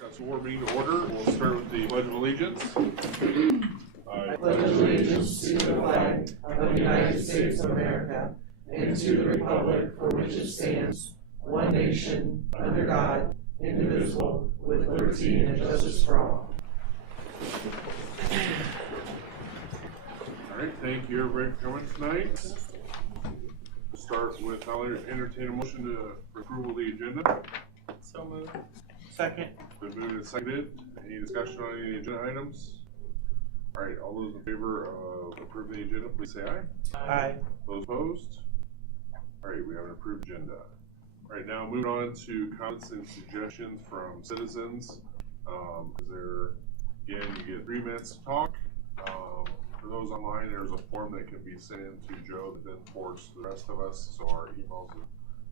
So we're meeting to order. We'll start with the Pledge of Allegiance. I pledge allegiance to the flag of the United States of America and to the republic for which it stands, one nation, under God, indivisible, with liberty and justice for all. All right, thank you everybody for coming tonight. We'll start with, I'll entertain a motion to approval of the agenda. So moved. Second. Been moved and seconded. Any discussion on any agenda items? All right, all those in favor of approving the agenda, please say aye. Aye. Those opposed? All right, we have an approved agenda. All right, now moving on to comments and suggestions from citizens. Again, you get 3 minutes to talk. For those online, there's a form that can be sent in to Joe that then forwards to the rest of us. So our emails and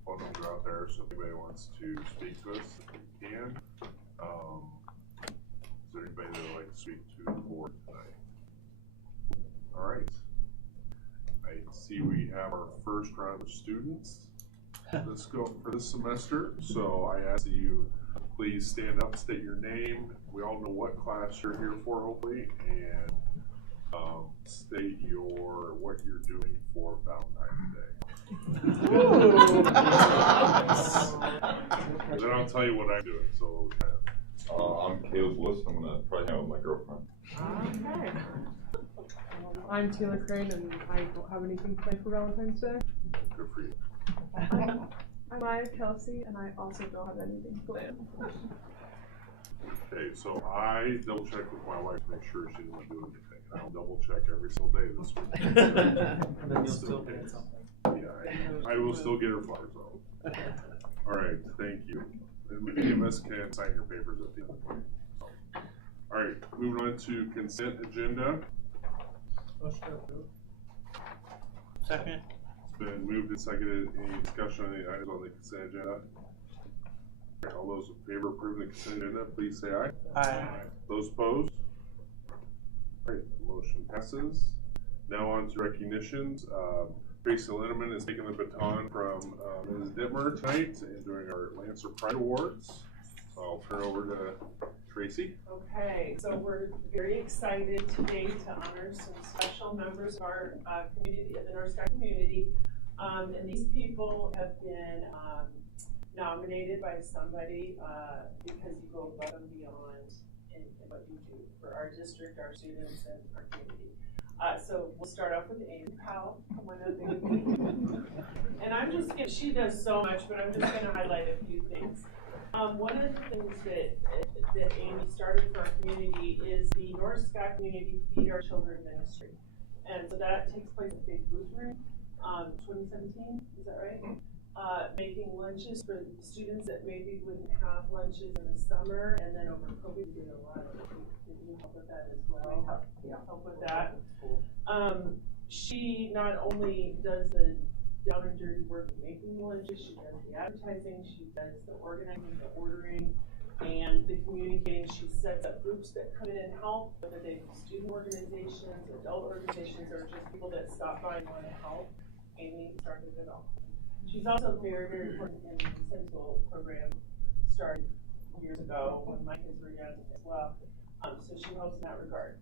phone numbers are out there. So if anybody wants to speak to us, you can. Is there anybody that would like to speak to the board tonight? All right. I see we have our first round of students. Let's go for this semester. So I ask that you please stand up, state your name. We all know what class you're here for, hopefully, and state what you're doing for Valentine's Day. Then I'll tell you what I'm doing. So I'm Caleb Lewis. I'm gonna probably hang out with my girlfriend. Okay. I'm Taylor Crane, and I don't have anything planned for Valentine's Day. good for you. I'm Maya Kelsey, and I also don't have anything planned. Okay, so I double check with my wife to make sure she doesn't do anything. I'll double check every single day this week. And then you'll still get something. Yeah, I will still get her flowers though. All right, thank you. And any of us can sign your papers at the end of the point. So. All right, moving on to consent agenda. Second. It's been moved and seconded. Any discussion on any items on the consent agenda? All right, all those in favor of approving the consent agenda, please say aye. Aye. Those opposed? All right, the motion passes. Now on to recognitions. Tracy Linneman is taking the baton from Ms. Dittmer tonight and doing our Lancer Pride Awards. So I'll turn over to Tracy. Okay, so we're very excited today to honor some special members of our community, the North Sky community. And these people have been nominated by somebody because you go above and beyond in what you do for our district, our students, and our community. So we'll start off with Amy Powell. Come on up, Amy. And I'm just gonna, she does so much, but I'm just gonna highlight a few things. One of the things that Amy started for our community is the North Sky Community Feed Our Children Ministry. And so that takes place at Big Lutheran, 2017, is that right? Making lunches for students that maybe wouldn't have lunches in the summer, and then over COVID, we did a lot of did you help with that as well? Help with that. She not only does the down and dirty work of making lunches, she does the advertising, she does the organizing, the ordering, and the communicating. She sets up groups that come in and help, whether they be student organizations, adult organizations, or just people that stop by and want to help. Amy started it all. She's also very, very important in the Central program started years ago when Mike was young as well. So she helps in that regard.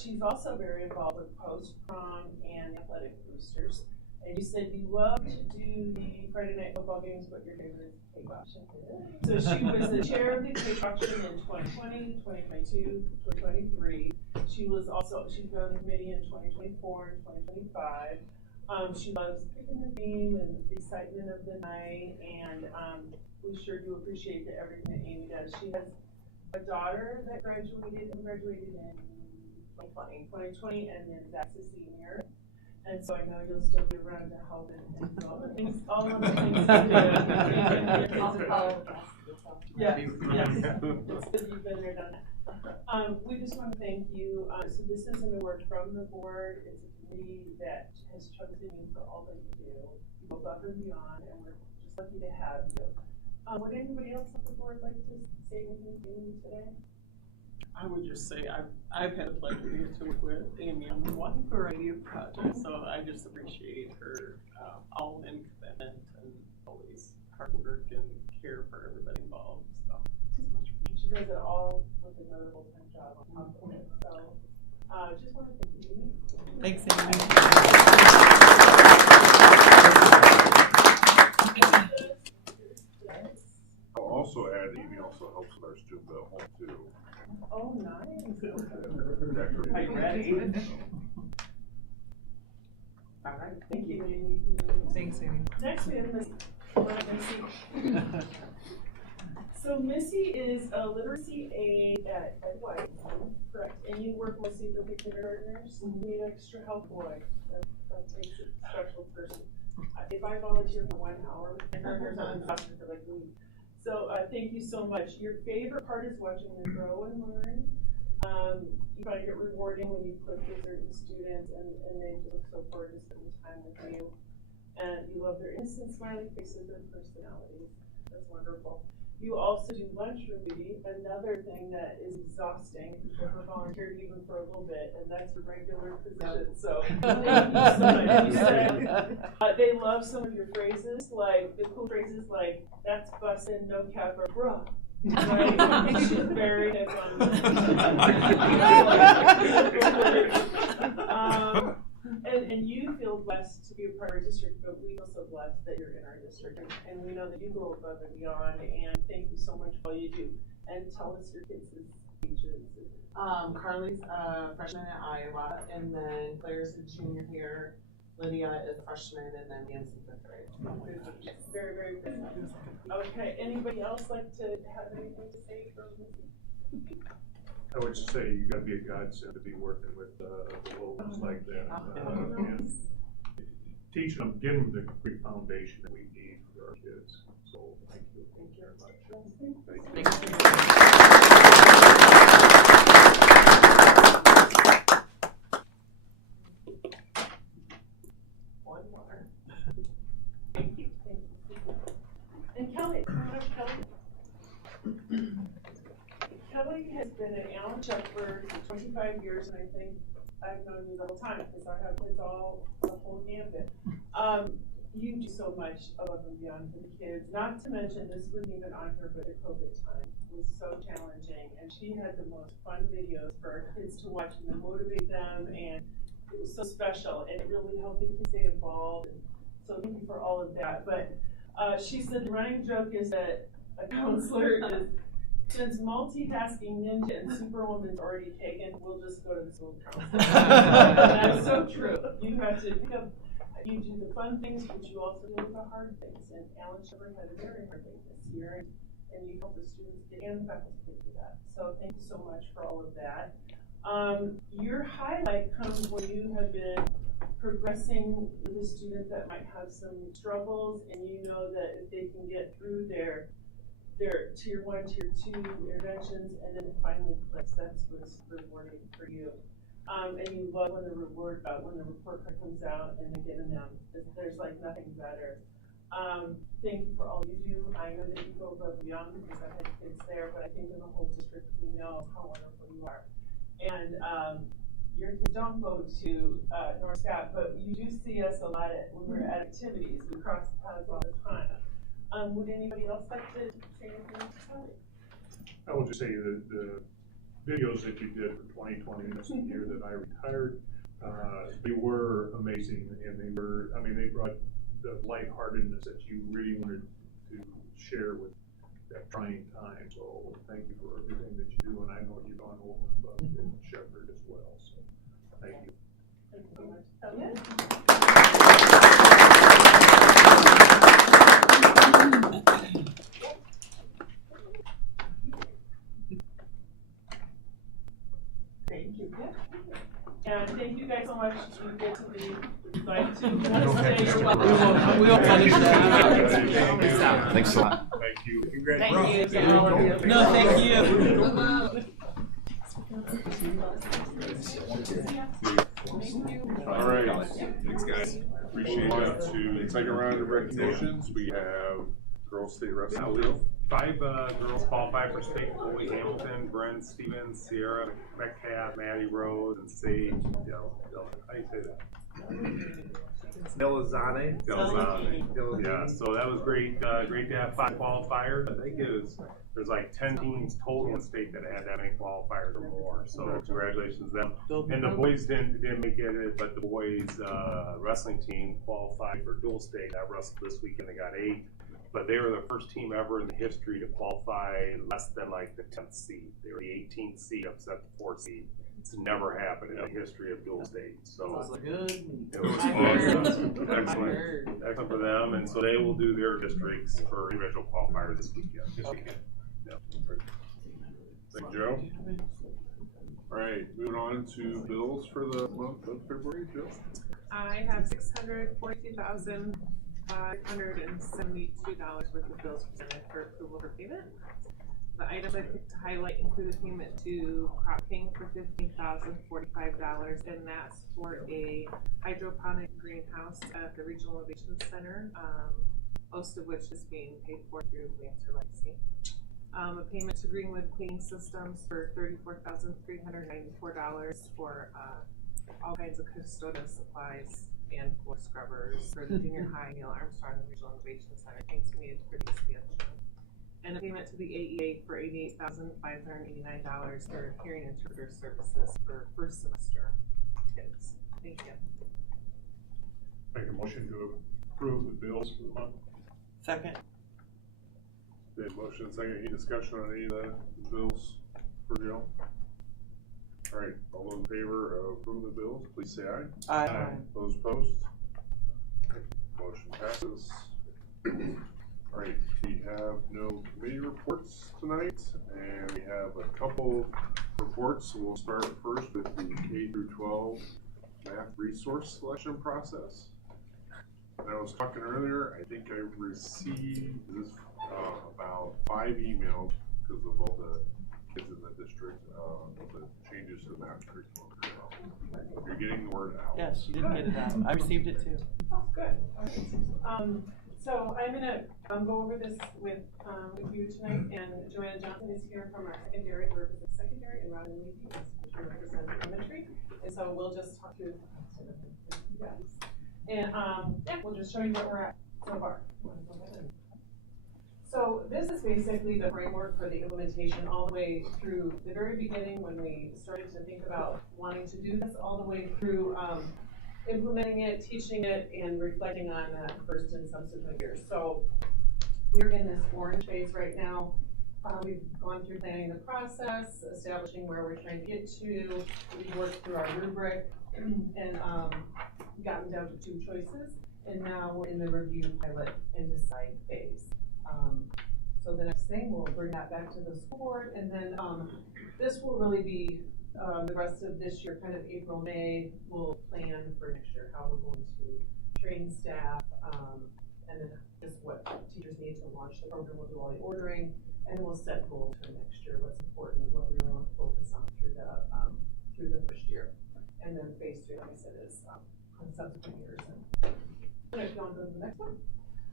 She's also very involved with post-prom and athletic boosters. And you said you love to do the Friday night football games, but your favorite is cake auction. So she was the chair of the cake auction in 2020, 2022, 2023. She's been on the committee in 2024 and 2025. She loves picking the theme and the excitement of the night, and we sure do appreciate everything that Amy does. She has a daughter that graduated in 2020, and then Zach's a senior. And so I know you'll still be around to help and all the things you do. Yes. It's good you've been there, done that. We just want to thank you. So this is an award from the board. It's a committee that has chosen you for all that you do. You go above and beyond, and we're just lucky to have you. Would anybody else on the board like to say anything to you today? I would just say I've had the pleasure to get to work with Amy on a wide variety of projects, so I just appreciate her all-in commitment and always hard work and care for everybody involved. So it's much appreciated. she does it all with another full-time job on top of it. So, just want to thank you. Thanks, Amy. I'll also add, Amy also helps with our student at home too. Oh, nice. Are you ready? All right. Thank you, Amy. Thanks, Amy. Next, we have Missy. So Missy is a literacy aide at White, correct? And you work mostly with the kindergartners. You need extra help, boy. That takes a special person. If I volunteer for 1 hour, kindergartners are faster for like me. So thank you so much. Your favorite part is watching them grow and learn. You find it rewarding when you click with certain students and they look so forward to spending time with you. And you love their innocent, smiling faces and personalities. That's wonderful. You also do lunchroom duty, another thing that is exhausting. You've never volunteered even for a little bit, and that's a regular position. So thank you so much. You said they love some of your phrases, like the cool phrases like "that's bussin', no cap or bruh." Right? She's very hip on and you feel blessed to be a part of our district, but we feel so blessed that you're in our district, and we know that you go above and beyond, and thank you so much for all you do. And tell us your kids' ages. Carly's a freshman at Iowa, and then Claire's a junior here, Lydia is a freshman, and then Nancy 5th grade. Very, very good. Okay, anybody else like to have anything to say from Missy? I would just say you got to be a godsend to be working with the little ones like that. And teach them, give them the great foundation that we need for our kids. So thank you very much. Thank you. One more. Thank you. Thank you. And Kelly, come on up, Kelly. Kelly has been at Allen Shepherd for 25 years, and I think I've known you the whole time because I have kids all the whole gambit. You do so much above and beyond for the kids. Not to mention, this wasn't even on her, but the COVID time was so challenging, and she had the most fun videos for our kids to watch and to motivate them, and it was so special, and it really helped the kids stay involved. And so thank you for all of that. But she said the running joke is that a counselor is. Since multitasking ninja and superwoman's already taken, we'll just go to the school counselor. That's so true. You have to pick up, you do the fun things, but you also do the hard things. And Allen Shepherd had a very hard thing this year, and you help the students get and the faculty get through that. So thank you so much for all of that. Your highlight comes when you have been progressing with a student that might have some struggles, and you know that if they can get through their tier 1, tier 2 interventions, and then it finally clicks. That's what's rewarding for you. And you love when the report card comes out and they get an M. There's like nothing better. Thank you for all you do. I know that you go above and beyond because I had kids there, but I think in the whole district we know how wonderful you are. And your kids don't go to North Scott, but you do see us a lot when we're at activities. We cross paths all the time. Would anybody else like to say anything to Kelly? I will just say that the videos that you did for 2020, that's the year that I retired, they were amazing, and they brought the lightheartedness that you really wanted to share with that trying time. So thank you for everything that you do, and I know you've gone over and above in Shepherd as well. So thank you. Thank you so much. Elliot? Thank you. And thank you guys so much. You get to be invited to We'll punish that. Thanks a lot. Thank you. Thank you. No, thank you. All right. Thanks, guys. Appreciate it. To the second round of recognitions, we have girls state representative. 5 girls qualified for state: Chloe Hamilton, Brent Stevens, Sierra Metcalf, Maddie Rose, and Sage Dillon. How do you say that? Delazane. Delazane. Yeah, so that was great, great to have 5 qualifiers. I think there's like 10 teams total in the state that had that many qualifiers or more, so congratulations to them. And the boys didn't make it, but the boys, wrestling team qualified for dual state. That wrestled this weekend, they got 8. But they were the first team ever in the history to qualify less than like the 10th seed. They were the 18th seed, upset the 4th seed. It's never happened in the history of dual state. So Good. it was I heard. awesome. Excellent for them. And so they will do their districts for individual qualifier this weekend. Yeah. Thank you, Joe. All right, moving on to bills for the month of February, Joe. I have $642,572 worth of bills presented for approval for payment. The items I picked to highlight include a payment to Crop King for $15,045, and that's for a hydroponic greenhouse at the Regional Innovation Center, most of which is being paid for through Lancer Legacy. A payment to Greenwood Cleaning Systems for $34,394 for all kinds of custodial supplies and floor scrubbers for the junior high Neil Armstrong Regional Innovation Center. Thanks to me for the expansion. And a payment to the AEA for $88,589 for hearing interpreter services for first semester kids. Thank you. Make a motion to approve the bills for the month. Second. Okay, motion and second. Any discussion on any of the bills for Joe? All right, all those in favor of approving the bills, please say aye. Aye. Those opposed? Motion passes. All right, we have no committee reports tonight, and we have a couple reports. We'll start first with the K through 12 math resource selection process. And I was talking earlier, I think I received this, about 5 emails because of all the kids in the district, the changes to the math curriculum. You're getting the word out. Yes, you did get it out. I received it too. Oh, good. So I'm gonna go over this with you tonight, and Joanna Johnson is here from our secondary, who represents secondary, and Robin Levy is who represents elementary. And so we'll just talk through you guys. And yeah, we'll just show you where we're at so far. So this is basically the framework for the implementation all the way through the very beginning when we started to think about wanting to do this, all the way through implementing it, teaching it, and reflecting on that first and subsequent years. So we're in this orange phase right now. We've gone through planning the process, establishing where we're trying to get to. We've worked through our rubric and gotten down to 2 choices. And now we're in the review, pilot, and decide phase. So the next thing, we'll bring that back to the school board, and then this will really be the rest of this year, kind of April, May, we'll plan for next year, how we're going to train staff, and then just what teachers need to launch the program. We'll do all the ordering, and we'll set goals for next year, what's important, what we want to focus on through the first year. And then phase 3, like I said, is on subsequent years. And if you want to go to the next one.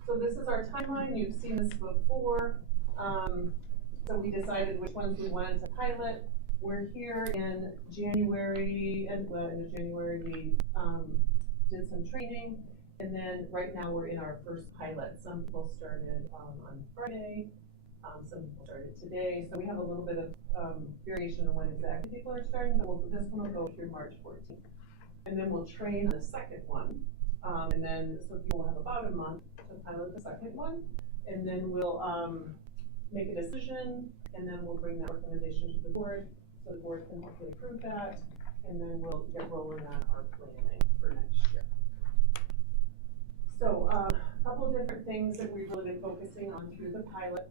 So this is our timeline. You've seen this before. So we decided which ones we wanted to pilot. We're here in January, and well, in January we did some training, and then right now we're in our first pilot. Some people started on Friday, some people started today. So we have a little bit of variation on when exactly people are starting, but this one will go through March 14th. And then we'll train on the second one. And then, so people will have about a month to pilot the second one, and then we'll make a decision, and then we'll bring that recommendation to the board, so the board can hopefully approve that, and then we'll get rolling on our planning for next year. So a couple of different things that we've really been focusing on through the pilot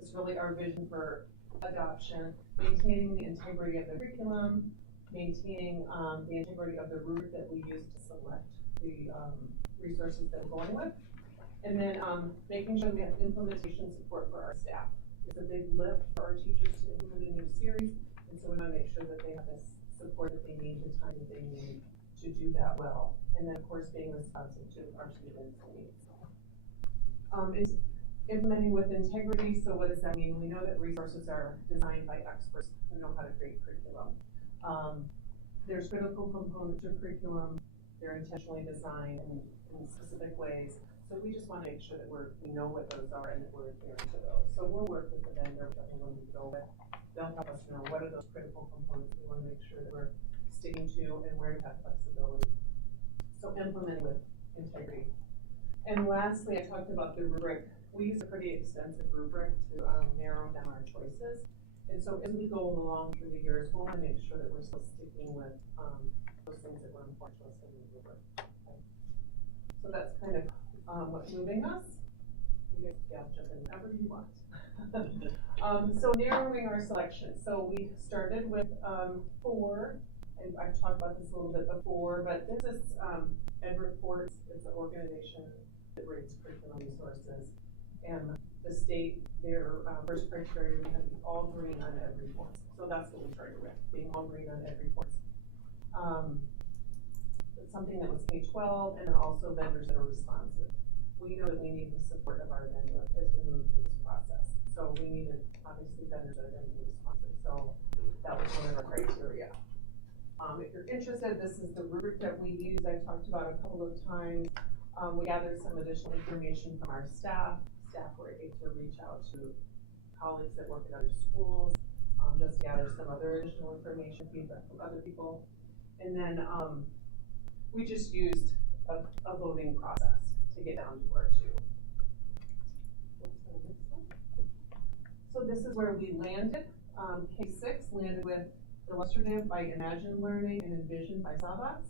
is really our vision for adoption, maintaining the integrity of the curriculum, maintaining the integrity of the rubric that we use to select the resources that we're going with, and then making sure we have implementation support for our staff. It's a big lift for our teachers to implement a new series, and so we want to make sure that they have this support that they need, the time that they need to do that well, and then of course being responsive to our students' needs. It's implementing with integrity. So what does that mean? We know that resources are designed by experts who know how to create curriculum. There's critical components of curriculum they're intentionally designed in specific ways. So we just wanna make sure that we know what those are and that we're adhering to those. So we'll work with the vendor, whichever one we go with. They'll help us know what are those critical components we wanna make sure that we're sticking to and where to have flexibility. So implement with integrity. And lastly, I talked about the rubric. We use a pretty extensive rubric to narrow down our choices. And so as we go along through the years, we wanna make sure that we're still sticking with those things that were important to us in the rubric. Okay. So that's kind of what's moving us. You guys jump in whenever you want. So narrowing our selection. So we started with 4, and I've talked about this a little bit before, but this is EdReports. It's an organization that rates curriculum resources. And the state, their first criteria, we have to be all green on EdReports. So that's what we started with, being all green on EdReports. It's something that was K-12 and then also vendors that are responsive. We know that we need the support of our vendor as we move through this process. So we needed, obviously, vendors that are going to be responsive. So that was one of our criteria. If you're interested, this is the rubric that we use. I've talked about a couple of times. We gathered some additional information from our staff. Staff were able to reach out to colleagues that work at other schools, just gather some other additional information, feedback from other people. And then we just used a voting process to get down to where to. So this is where we landed. K-6 landed with Illustrative by Imagine Learning and Envision by Savas.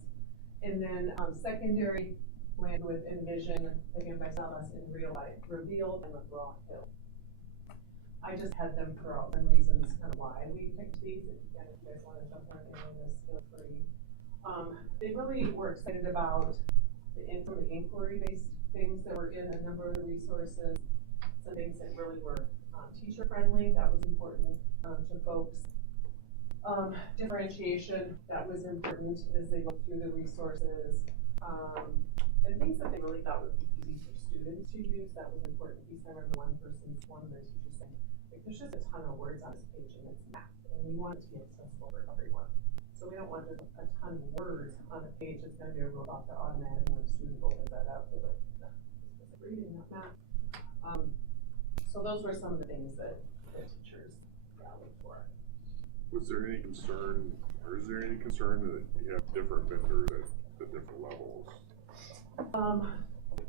And then secondary landed with Envision, again by Savas, and Revealed and McGraw-Hill. I just had them for all some reasons kind of why we picked these. Again, if you guys want to jump on any of this, feel free. They really were excited about some of the inquiry-based things that were in a number of the resources, some things that really were teacher-friendly. That was important to folks. Differentiation, that was important as they looked through the resources. And things that they really thought would be easy for students to use, that was important. Each time I remember one of the teachers saying, like, there's just a ton of words on this page and it's math, and we want it to be accessible for everyone. So we don't want just a ton of words on a page that's going to be a robot that automatically, when a student opens that up, they're like, no, this is reading, not math. So those were some of the things that the teachers rallied for. Was there any concern, or is there any concern that you have different vendors at different levels?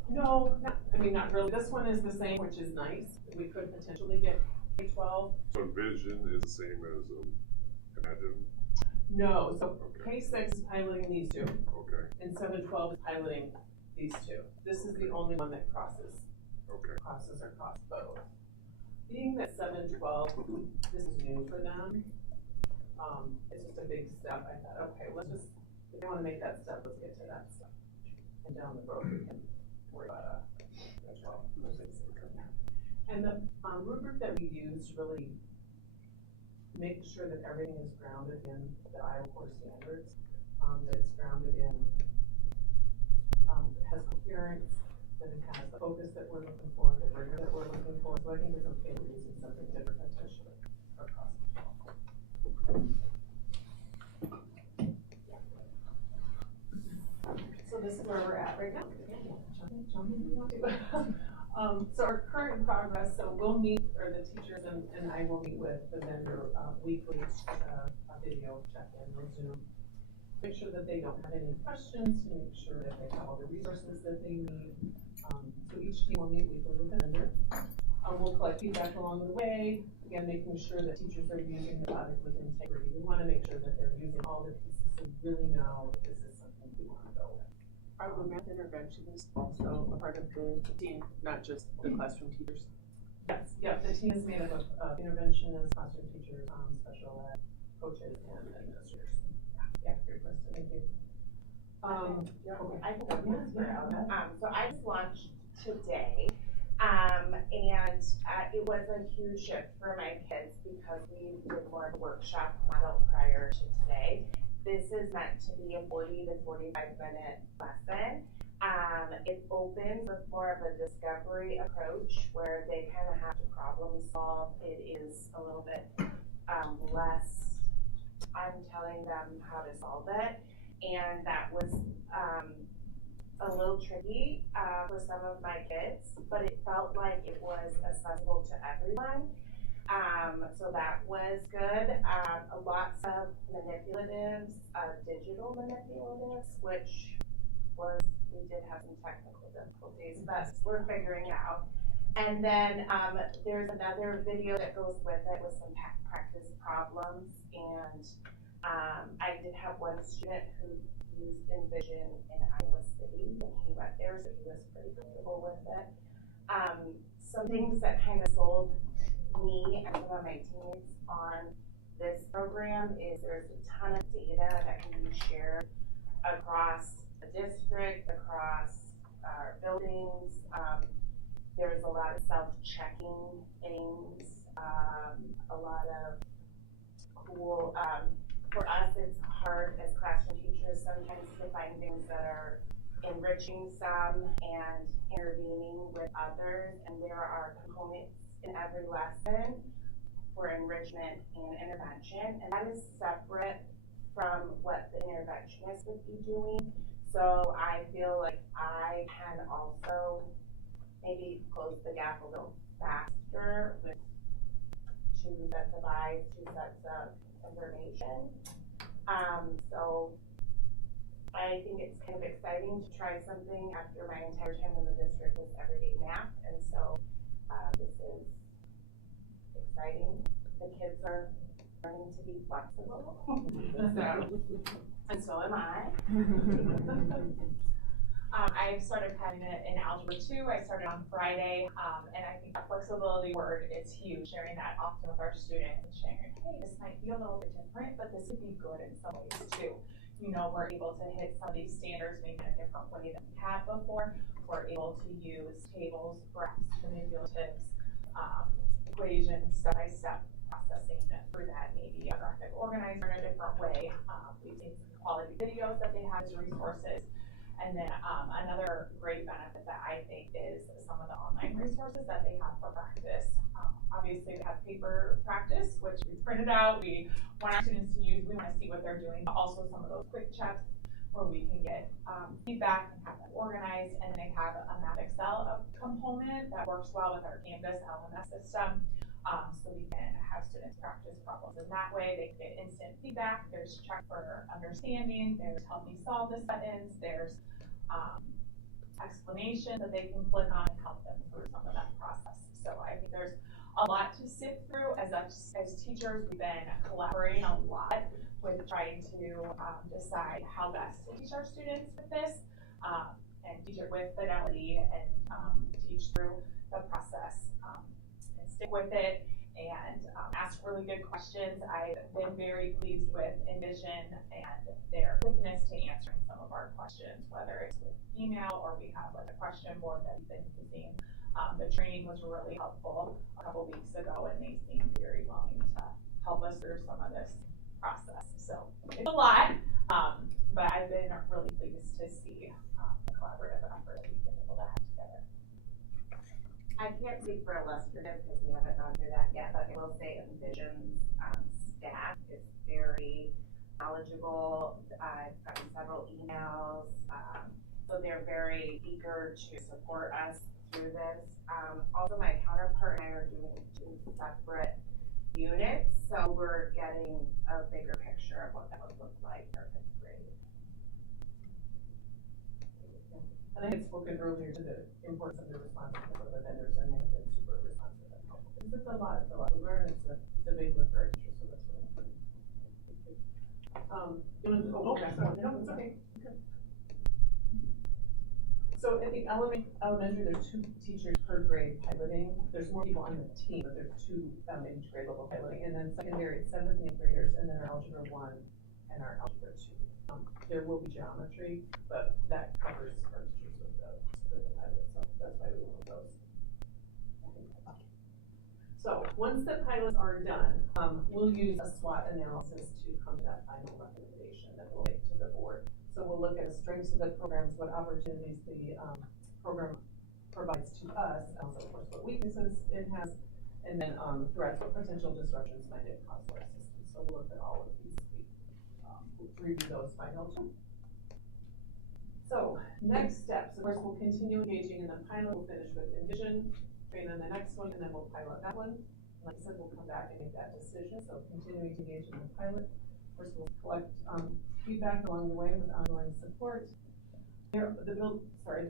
No, not really. This one is the same, which is nice. We could potentially get K-12. So Envision is the same as Imagine? No, so Okay. K-6 is piloting these two, Okay, and 7-12 is piloting these two. This is the only one that crosses okay. across both. Being that 7-12, this is new for them. It's just a big step. I thought, okay, if they want to make that step, let's get to that step. And down the road, we can worry about And the rubric that we used really make sure that everything is grounded in the Iowa core standards, that it's grounded in, it has coherence, that it has the focus that we're looking for, the rigor that we're looking for. So I think it's okay we're using something different potentially across the board. So this is where we're at right now. So our current progress, so we'll meet, or the teachers and I will meet with the vendor weekly, video check-in or Zoom. Make sure that they don't have any questions, to make sure that they have all the resources that they need. So each team will meet weekly with the vendor. We'll collect feedback along the way, again, making sure that teachers are using the product with integrity. We want to make sure that they're using all the pieces to really know that this is something we want to go with. Are the math interventionists also a part of the team, not just the classroom teachers? Yes, yeah, the team is made up of interventionists, classroom teachers, special ed, coaches, and administrators. Yeah, great question, thank you. I can answer. So I just launched today, and it was a huge shift for my kids because we did more of a workshop model prior to today. This is meant to be a 40 to 45-minute lesson. It opens with more of a discovery approach where they kind of have to problem solve. It is a little bit less, I'm telling them how to solve it. And that was a little tricky, for some of my kids, but it felt like it was accessible to everyone. So that was good. Lots of manipulatives, digital manipulatives, which we did have some technical difficulties, but we're figuring it out. And then there's another video that goes with it with some practice problems. And I did have one student who used Envision in Iowa City when he went there, so he was pretty comfortable with it. Some things that kind of sold me and some of my teammates on this program is there's a ton of data that can be shared across the district, across our buildings. There's a lot of self-checking things, a lot of cool, for us it's hard as classroom teachers sometimes to find things that are enriching some and intervening with others, and there are components in every lesson for enrichment and intervention, and that is separate from what the interventionist would be doing. So I feel like I can also maybe close the gap a little faster with 2 sets of eyes, 2 sets of information. So I think it's kind of exciting to try something after my entire time in the district was everyday math, and so this is exciting. The kids are learning to be flexible, and so am I. I started having it in Algebra 2. I started on Friday, and I think that flexibility word is huge, sharing that often with our students and sharing, hey, this might be a little bit different, but this would be good in some ways too. You know, we're able to hit some of these standards maybe in a different way than we had before. We're able to use tables, graphs, manipulatives, equations, step-by-step processing through that, maybe a graphic organizer in a different way. We've seen some quality videos that they have as resources. And then another great benefit that I think is some of the online resources that they have for practice. Obviously, we have paper practice, which we printed out. We want our students to use. We want to see what they're doing, but also some of those quick checks where we can get feedback and have them organized. And they have a Math Excel component that works well with our Canvas LMS system. So we can have students practice problems in that way. They can get instant feedback. There's check for understanding. There's help me solve this buttons. There's explanation that they can click on and help them through some of that process. So I think there's a lot to sift through. As teachers, we've been collaborating a lot with trying to decide how best to teach our students with this and teach it with fidelity and teach through the process and stick with it and ask really good questions. I've been very pleased with Envision and their quickness to answering some of our questions, whether it's with email or we have like a question board that we've been using. The training was really helpful a couple weeks ago, and they seem very willing to help us through some of this process. So it's a lot, but I've been really pleased to see the collaborative effort that we've been able to have together. I can't speak for illustrative because we haven't gone through that yet, but I will say Envision's staff is very knowledgeable. I've gotten several emails, so they're very eager to support us through this. Also, my counterpart and I are doing 2 separate units, so we're getting a bigger picture of what that would look like for 5th grade. And I had spoken earlier to the importance of the responsiveness of the vendors, and they have been super responsive and helpful. Because it's a lot to learn. It's a big lift for our teachers, so that's really important. No, it's okay. So at the elementary, there's 2 teachers per grade piloting. There's more people on the team, but there's 2 in each grade level piloting. And then secondary, it's 7th and 8th graders, and then our Algebra 1 and our Algebra 2. There will be geometry, but that covers our teachers with the pilot, so that's why we want those. So once the pilots are done, we'll use a SWOT analysis to come to that final recommendation that we'll make to the board. So we'll look at the strengths of the programs, what opportunities the program provides to us, and also of course what weaknesses it has, and then threats, what potential disruptions might it cause to our system. So we'll look at all of these. We'll review those final 2. So, next steps, of course, we'll continue engaging in the pilot, we'll finish with Envision, train on the next one, and then we'll pilot that one. Like I said, we'll come back and make that decision, so continuing to engage in the pilot. Of course, we'll collect, feedback along the way with ongoing support. The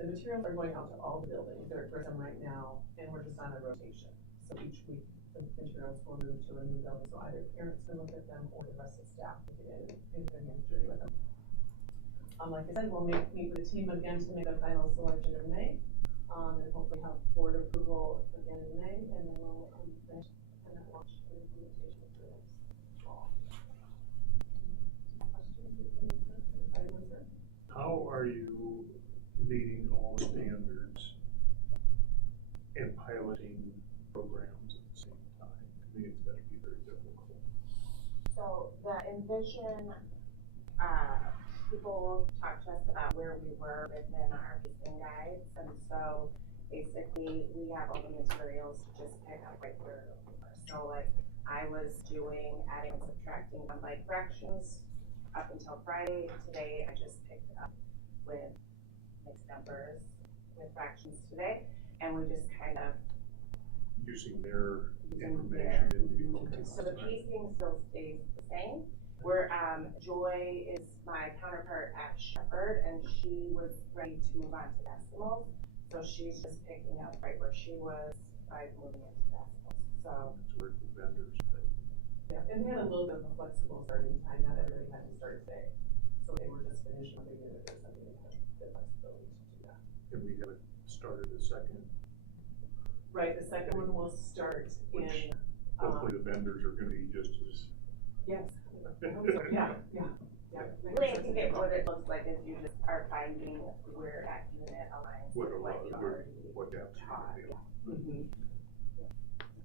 materials are going out to all the buildings, they're at them right now, and we're just on a rotation. So each week, the materials will move to a new building, so either parents can look at them or the rest of staff can get in and do the journey with them. Like I said, we'll meet with the team again to make a final selection in May, and hopefully have board approval again in May, and then we'll finish and then launch the implementation for this fall. Questions? How are you meeting all the standards and piloting programs at the same time? To me, it's gotta be very difficult. So the Envision, people talked to us about where we were within our pacing guides, and so basically we have all the materials to just pick up right where we were. So like I was doing adding and subtracting on like fractions up until Friday. Today I just picked up with mixed numbers with fractions today, and we just kind of Using their information. So the pacing still stays the same. We're, Joy is my counterpart at Shepherd, and she was ready to move on to decimals. So she's just picking up right where she was by moving into decimals. So It's work with vendors. Yeah, and we had a little bit of a flexible starting time, not everybody had to start today. So they were just finishing the unit or something, they had the flexibility to do that. And we haven't started the second. Right, the second one will start in, Hopefully the vendors are gonna be just as. yes, I hope so. Yeah. really, I think what it looks like is you just are finding where that unit aligns with what you already taught.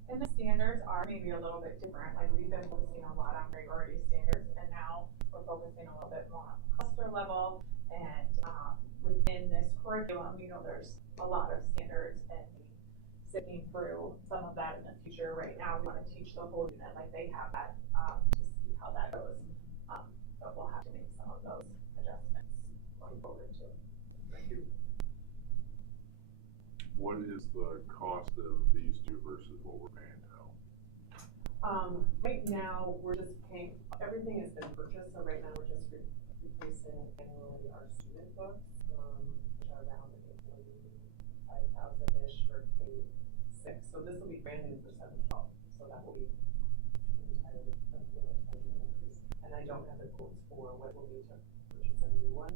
And the standards are maybe a little bit different, like we've been focusing a lot on priority standards, and now we're focusing a little bit more on cluster level, and, within this curriculum, you know, there's a lot of standards, and sifting through some of that in the future. Right now, we wanna teach the whole unit like they have that, to see how that goes. But we'll have to make some of those adjustments going forward too. Thank you. What is the cost of these two versus what we're paying now? Right now, we're just paying, everything has been purchased, so right now we're just replacing annually our student books, which are around $5,000-ish for K-6. So this will be brand new for 7-12, so that will be entirely increase. And I don't have the quotes for what it will be to purchase a new one.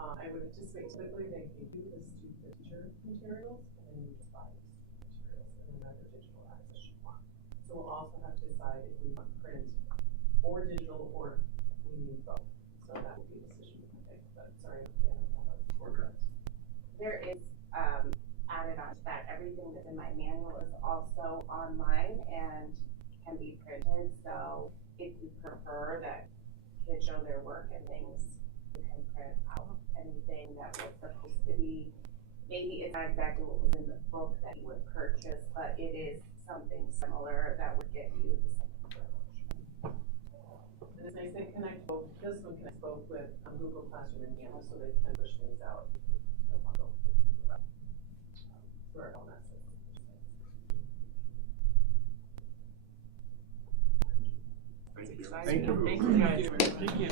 I would anticipate typically they give you the student teacher materials, and then you just buy those materials and another digital access you want. So we'll also have to decide if we want print or digital, or if we need both. So that will be a decision we can make, but sorry, I don't have a forecast. There is, added on to that, everything that's in my manual is also online and can be printed. So if you prefer that kids show their work and things, you can print out anything that was supposed to be, maybe it's not exactly what was in the book that you would purchase, but it is something similar that would get you the same approach. And it's nice they connect both, this one connects both with Google Classroom and Canvas, so they can push things out. Through our LMS. Thank you. Thank you. Thank you, guys. Thank you.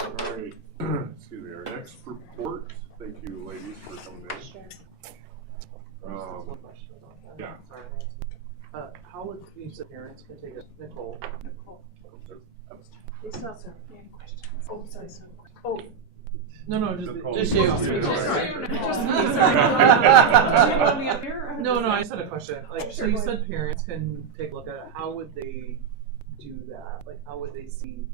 All right, excuse me, our next report, thank you ladies for coming in. Yeah. How would you say parents can take it, Nicole? They still have so many questions. Oh, sorry, oh. No, Nicole. just you. Just you. Just me, sorry. Do you want me up here? No, I just had a question. Like, so you said parents can take a look at it. How would they do that? Like, how would they see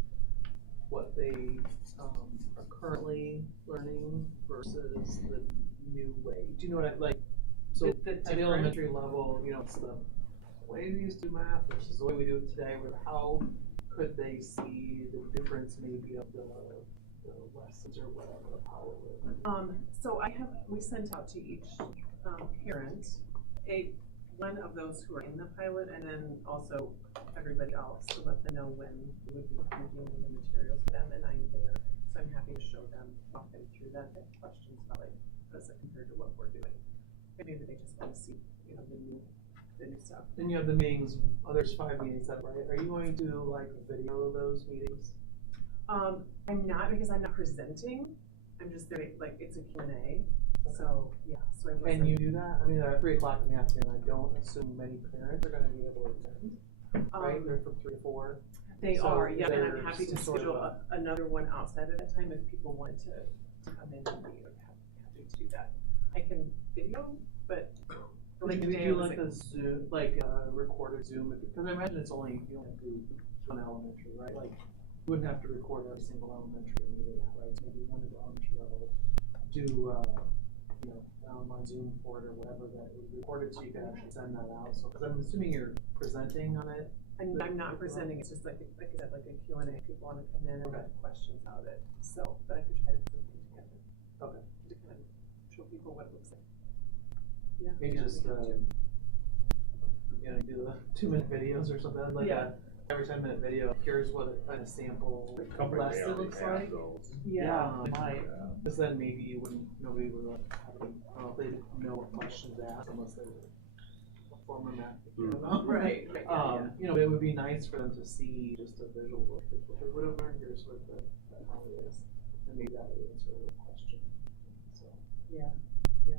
what they are currently learning versus the new way? Do you know what I like? So at the elementary level, you know, it's the way we used to do math versus the way we do it today. How could they see the difference maybe of the lessons or whatever? So we sent out to each parent one of those who are in the pilot, and then also everybody else to let them know when we would be reviewing the materials for them, and I'm there. So I'm happy to show them, walk them through that, if they have questions about like, how does it compare to what we're doing? And maybe they just want to see, you know, the new stuff. Then you have the meetings, there's 5 meetings set, right? Are you going to like video those meetings? I'm not, because I'm not presenting, I'm just there, like, it's a Q&A, so, yeah, so I wasn't. Can you do that? I mean, at 3 o'clock in the afternoon, I don't assume many parents are gonna be able to attend, right? They're from 3 to 4. They So are, yeah, and I'm there's happy to some sort of schedule another one outside of that time if people want to come in and be happy to do that. I can video, but Like, the do day you I was like a Zoom, like a recorded Zoom? Because I imagine it's only, you only do one elementary, right? Like, you wouldn't have to record every single elementary meeting, right? So maybe one at the elementary level, do, you know, online Zoom for it or whatever that is recorded so you can actually send that out. So, because I'm assuming you're presenting on it. I'm not presenting, it's just like I said, like a Q&A, if people want to come in and have questions about it, so, but I could try to put something together. Okay. To kind of show people what it looks like. Yeah. Maybe yeah, just, we can do. you know, do the 2-minute videos or something, like Yeah. every 10-minute video, here's what a kind of sample lesson looks like. Yeah. Might, because then maybe you wouldn't, nobody would like have any, I don't know if they know what questions to ask unless they're a former math teacher, I don't know. Right, yeah. You know, it would be nice for them to see just a visual look at what they would have learned, here's what how it is, and maybe that would answer the question. So, Yeah, yeah.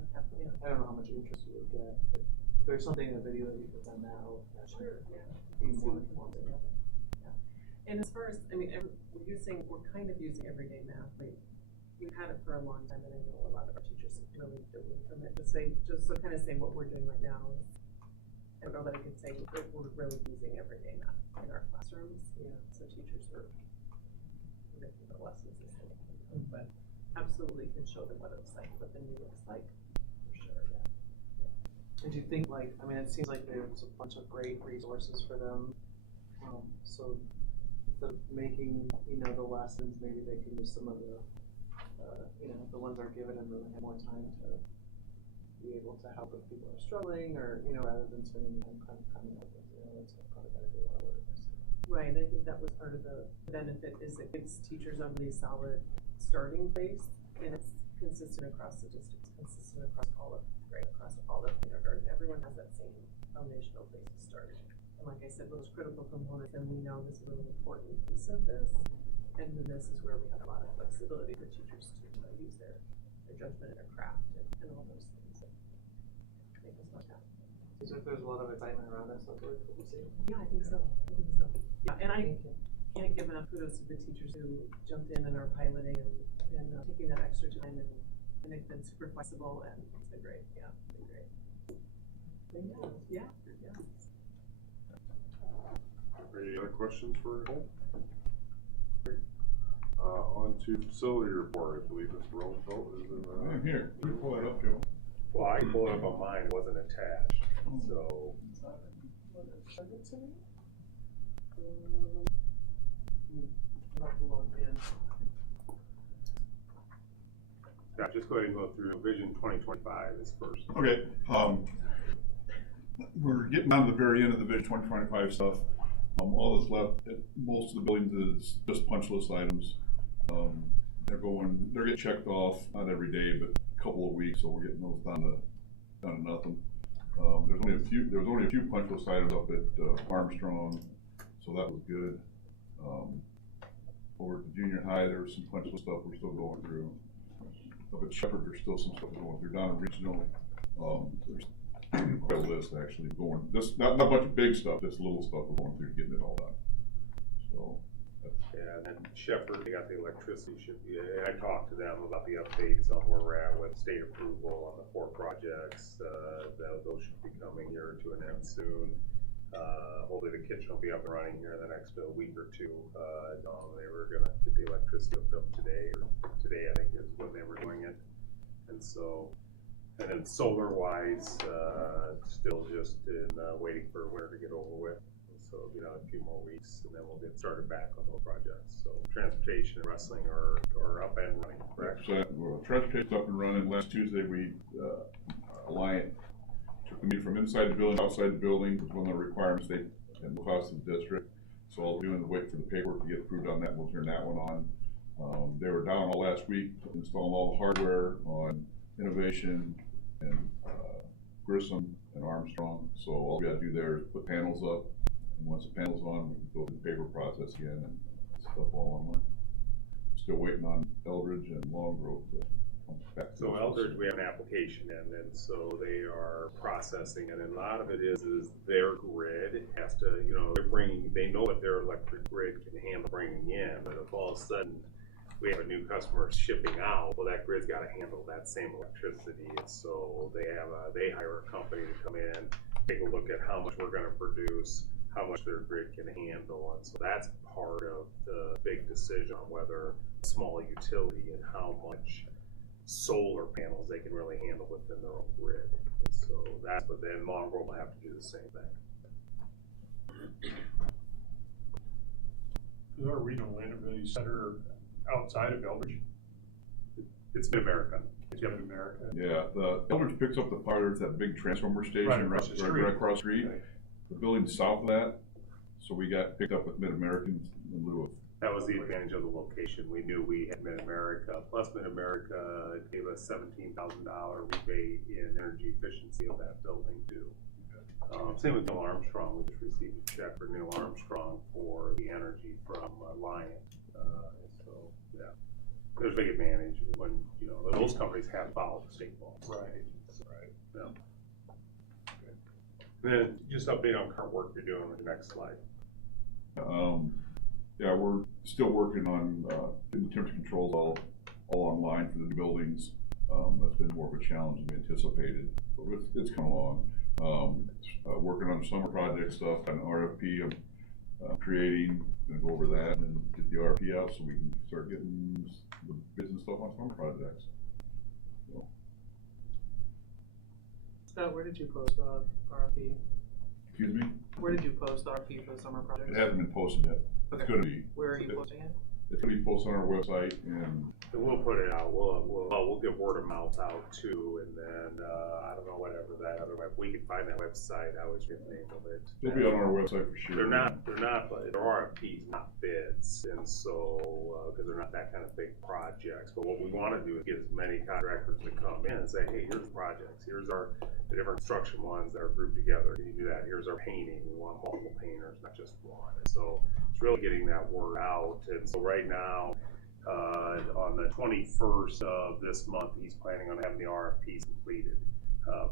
I don't know how much interest you would get, but if there's something in the video that you can send out, that Sure, yeah. be See more what we can informative. do. Yeah. And as far as, I mean, we're kind of using everyday math, like, we've had it for a long time, and I know a lot of our teachers have really building from it, just so kind of say what we're doing right now. I don't know that I could say that we're really using everyday math in our classrooms, so teachers are making the lessons the same, but absolutely can show them what it looks like, what the new looks like, for sure, yeah. And do you think, like, I mean, it seems like there's a bunch of great resources for them. So instead of making, you know, the lessons, maybe they can use some of the, you know, the ones that are given and really have more time to be able to help if people are struggling, or, you know, rather than spending time kind of coming up with, you know, that's probably gotta do a lot of work. Right, I think that was part of the benefit, is it gives teachers a really solid starting place, and it's consistent across the districts, consistent across all of, right, across all of kindergarten. Everyone has that same foundational place to start. And like I said, those critical components, and we know this is a really important piece of this, and then this is where we have a lot of flexibility for teachers to use their judgment and their craft and all those things that make us like that. Seems like there's a lot of excitement around this, so it's really cool to see. Yeah, I think so. Yeah, and I can't give enough kudos to the teachers who jumped in and are piloting and taking that extra time, and they've been super flexible, and it's been great. Yeah, it's been great. Yeah. Any other questions for Nicole? On to facility report, I believe Mr. Rosenfeld is in the. I'm here, you pull that up, Joe. Well, I can pull it up on mine, it wasn't attached, so. Yeah, just go ahead and go through Vision 2025 is first. Okay, we're getting down to the very end of the Vision 2025 stuff. All that's left at most of the buildings is just punch list items. They're getting checked off, not every day, but a couple of weeks, so we're getting those down to nothing. There was only a few punch list items up at Armstrong, so that was good. Over at the junior high, there was some punch list stuff we're still going through. Up at Shepherd, there's still some stuff going through. Down at regional, there's quite a list actually going. Just not a bunch of big stuff, just little stuff we're going through, getting it all done. So. Yeah, and then Shepherd, they got the electricity, I talked to them about the updates on where we're at with state approval on the 4 projects. Those should be coming here to an end soon. Hopefully the kitchen will be up and running here in the next week or 2. They were gonna get the electricity hooked up today I think is when they were doing it. And so, and then solar wise, still just in waiting for winter to get over with. So, you know, a few more weeks and then we'll get started back on those projects. So transportation and wrestling are up and running, correct? So, transportation's up and running. Last Tuesday, Alliant took We meet from inside the building, outside the building, it's one of the requirements they, and the cost of the district. So all we're doing is wait for the paperwork to get approved on that, we'll turn that one on. They were down all last week installing all the hardware on Innovation and Grissom and Armstrong. So all we gotta do there is put panels up, and once the panel's on, we can go through the paper process again and stuff all online. Still waiting on Eldridge and Long Grove to come back. So Eldridge, we have an application in, and so they are processing it, and a lot of it is their grid has to, you know, they know what their electric grid can handle bringing in, but if all of a sudden we have a new customer shipping out, well, that grid's gotta handle that same electricity, and so they hire a company to come in, take a look at how much we're gonna produce, how much their grid can handle, and so that's part of the big decision on whether small utility and how much solar panels they can really handle within their own grid. And so that's what then Long Grove will have to do the same thing. Is our regional innovation center outside of Eldridge? It's Mid-America. It's in America. Yeah, the Eldridge picks up the part, there's that big transformer station Right right across the street. across the street. Okay. The building south of that, so we got picked up with Mid-American in lieu of. That was the advantage of the location. We knew we had Mid-America, plus Mid-America gave us $17,000 rebate in energy efficiency of that building too. Same with Neil Armstrong. We just received a check for Neil Armstrong for the energy from Lion. So yeah, there's a big advantage when, you know, those companies have followed the state laws. Right. Yeah. Okay. And then just update on current work you're doing with the next slide. Yeah, we're still working on getting the temperature controls all online for the new buildings. That's been more of a challenge than we anticipated, but it's coming along. Working on summer project stuff, an RFP I'm creating, gonna go over that and get the RFP out so we can start getting the business stuff on summer projects. So. Scott, where did you post the RFP? Excuse me? Where did you post the RFP for the summer project? It hasn't been posted yet. It's Okay. gonna be. Where are you posting it? It's gonna be posted on our website and And we'll put it out. We'll get word of mouth out too, and then I don't know, whatever that other web. We can find that website. I always get the name of it. it'll be on our website for sure. They're not, but they're RFPs, not bids, and so because they're not that kind of big projects. But what we want to do is get as many contractors to come in and say, hey, here's the projects. Here's the different construction ones that are grouped together. Can you do that? Here's our painting. We want multiple painters, not just one. And so it's really getting that word out. And so right now, on the 21st of this month, he's planning on having the RFPs completed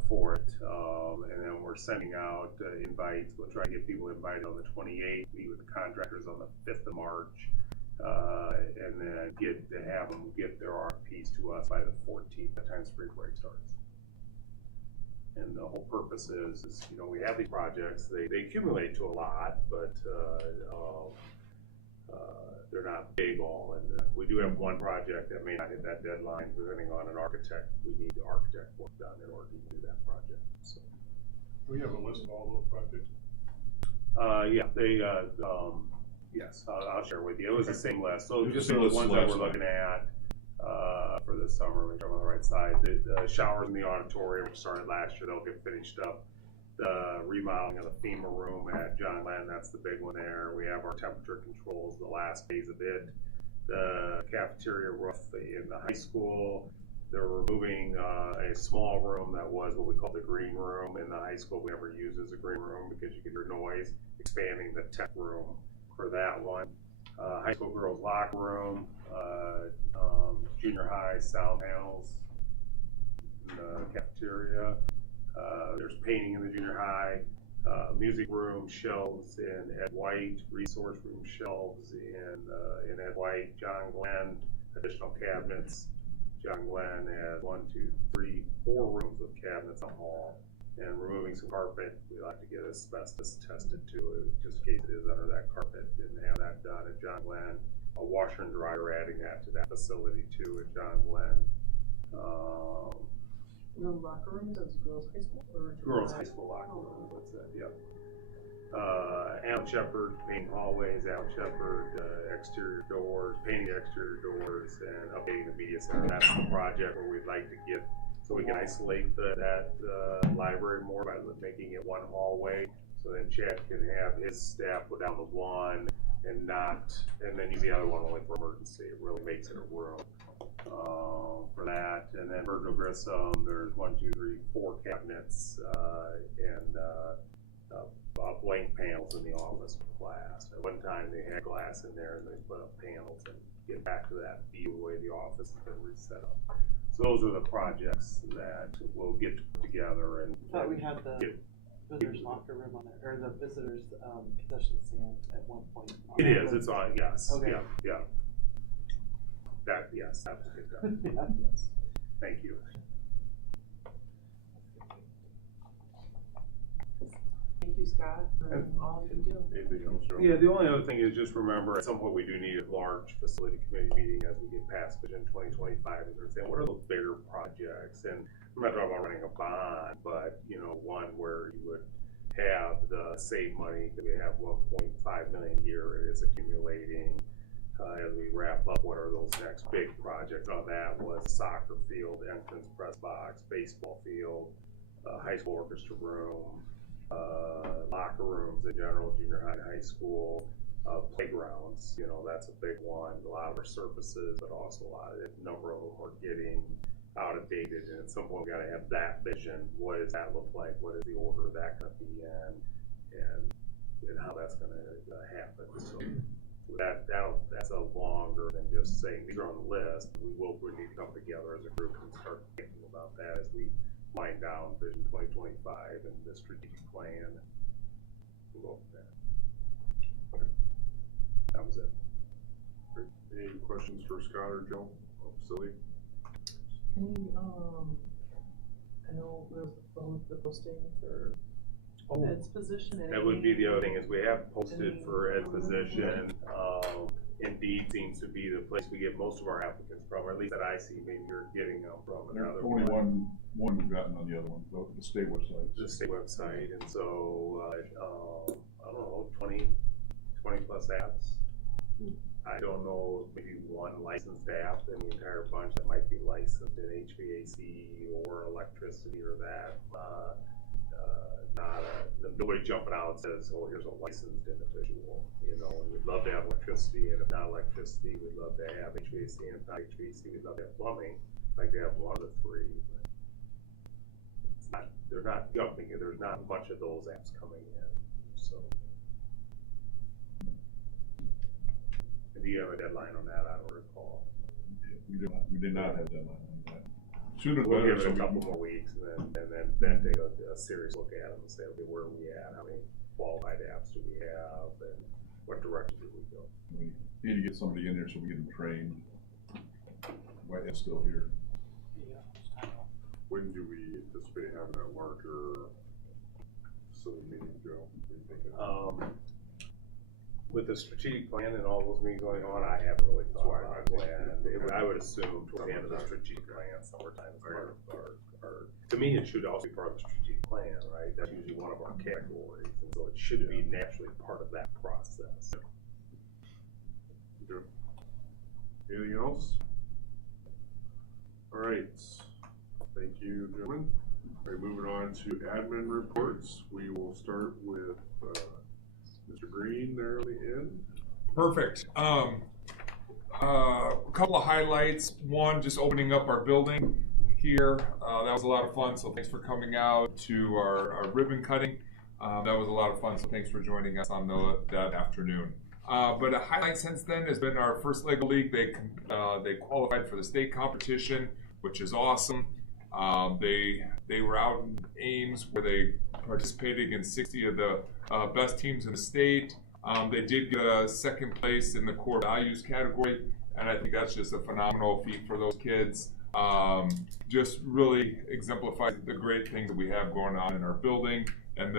for it. And then we're sending out invites. We'll try to get people invited on the 28th, meet with the contractors on the 5th of March, and then have them get their RFPs to us by the 14th, the time spring break starts. And the whole purpose is, you know, we have these projects, they accumulate to a lot, but they're not big all, and we do have one project that may not hit that deadline, depending on an architect. We need the architect work done in order to do that project. So. We have a list of all those projects. Yeah, yes, I'll share with you. It was the same list. So It's just the the same ones list that we're last looking at for this summer, which are on the right side. The showers in the auditorium, which started last year, they'll get finished up. The remodeling of the FEMA room at John Glenn, that's the big one there. We have our temperature controls, the last phase of it. The cafeteria roof in the high school. They're removing a small room that was what we call the green room in the high school. We never use as a green room because you can hear noise. Expanding the tech room for that one. High school girls locker room, junior high sound panels in the cafeteria. There's painting in the junior high, music room shelves in Ed White, resource room shelves in Ed White, John Glenn, additional cabinets. John Glenn had 4 rooms with cabinets on the hall, and removing some carpet. We like to get asbestos tested too, just in case it is under that carpet. Didn't have that done at John Glenn. A washer and dryer, adding that to that facility too at John Glenn. The locker rooms, is girls' high school or Girls' high school locker room, what's that? Yep. Alan Shepard, painting hallways, Alan Shepard, exterior doors, painting exterior doors, and updating the media center. That's the project where we'd like to get So we can isolate that library more by making it one hallway. So then Chad can have his staff go down the one and then use the other one only for emergency. It really makes it a room for that. And then Virgil Grissom, there's 1, 2, 3, 4 cabinets and blank panels in the office for class. At one time they had glass in there and they put up panels and get back to that view the way the office has been reset up. So those are the projects that we'll get together and. I thought we had the visitors locker room on there, or the visitors concession stand at one point. It is, it's on, yes, Okay. yeah. That was get done. Yeah, yes. Thank you. Thank you, Scott, for all you do. Anything else, Joe? Yeah, the only other thing is just remember, at some point we do need a large facility committee meeting as we get past Vision 2025 and we're saying, what are those bigger projects? And I'm not talking about running a bond, but one where you would have the save money, that we have 1.5 million a year, it is accumulating. As we wrap up, what are those next big projects? On that was soccer field, entrance press box, baseball field, high school orchestra room, locker rooms in general, junior high, high school, playgrounds. That's a big one. A lot of our surfaces, but also a number of them are getting out of dated. And at some point, we got to have that vision. What does that look like? What is the order of that going to be in, and how that's going to happen? So that's a longer than just saying these are on the list. We need to come together as a group and start thinking about that as we wind down Vision 2025 and the strategic plan. We'll go from there. Okay. That was it. Great. Any questions for Scott or Joe? Silly? I know there was the posting for Ed's position. That would be the other thing, is we have posted for Ed's position. Indeed seems to be the place we get most of our applicants from, or at least that I see. Maybe you're getting them from another Only one we've gotten on the other one, the state website. The state website, and so I don't know, 20 plus apps. I don't know, maybe one licensed app in the entire bunch that might be licensed in HVAC or electricity or that. Nobody jumping out and says, oh, here's a licensed individual, and we'd love to have electricity, and if not electricity, we'd love to have HVAC, and if not HVAC, we'd love to have plumbing, like they have one of the three. But they're not jumping, there's not much of those apps coming in, so. And do you have a deadline on that? I don't recall. We did not have a deadline on that. Sooner the We'll better. give it a couple more weeks and then take a serious look at them and say, okay, where are we at? How many qualified apps do we have? And what direction do we go? We need to get somebody in there so we get them trained. White is still here. When do we anticipate having that larger facility meeting, Joe? What are you thinking? With the strategic plan and all those meetings going on, I haven't really thought about when. I would assume toward the end of the strategic plan, summertime is part of our, to me, it should also be part of the strategic plan, right? That's usually one of our categories, and so it should be naturally part of that process. Okay. Anything else? All right. Thank you, gentlemen. All right, moving on to admin reports. We will start with Mr. Green there on the end. Perfect. A couple of highlights. One, just opening up our building here. That was a lot of fun, so thanks for coming out to our ribbon cutting. That was a lot of fun, so thanks for joining us on that afternoon. But a highlight since then has been our first LEGO League. They qualified for the state competition, which is awesome. They were out in Ames where they participated against 60 of the best teams in the state. They did get a second place in the core values category, and I think that's just a phenomenal feat for those kids. Just really exemplifies the great things that we have going on in our building and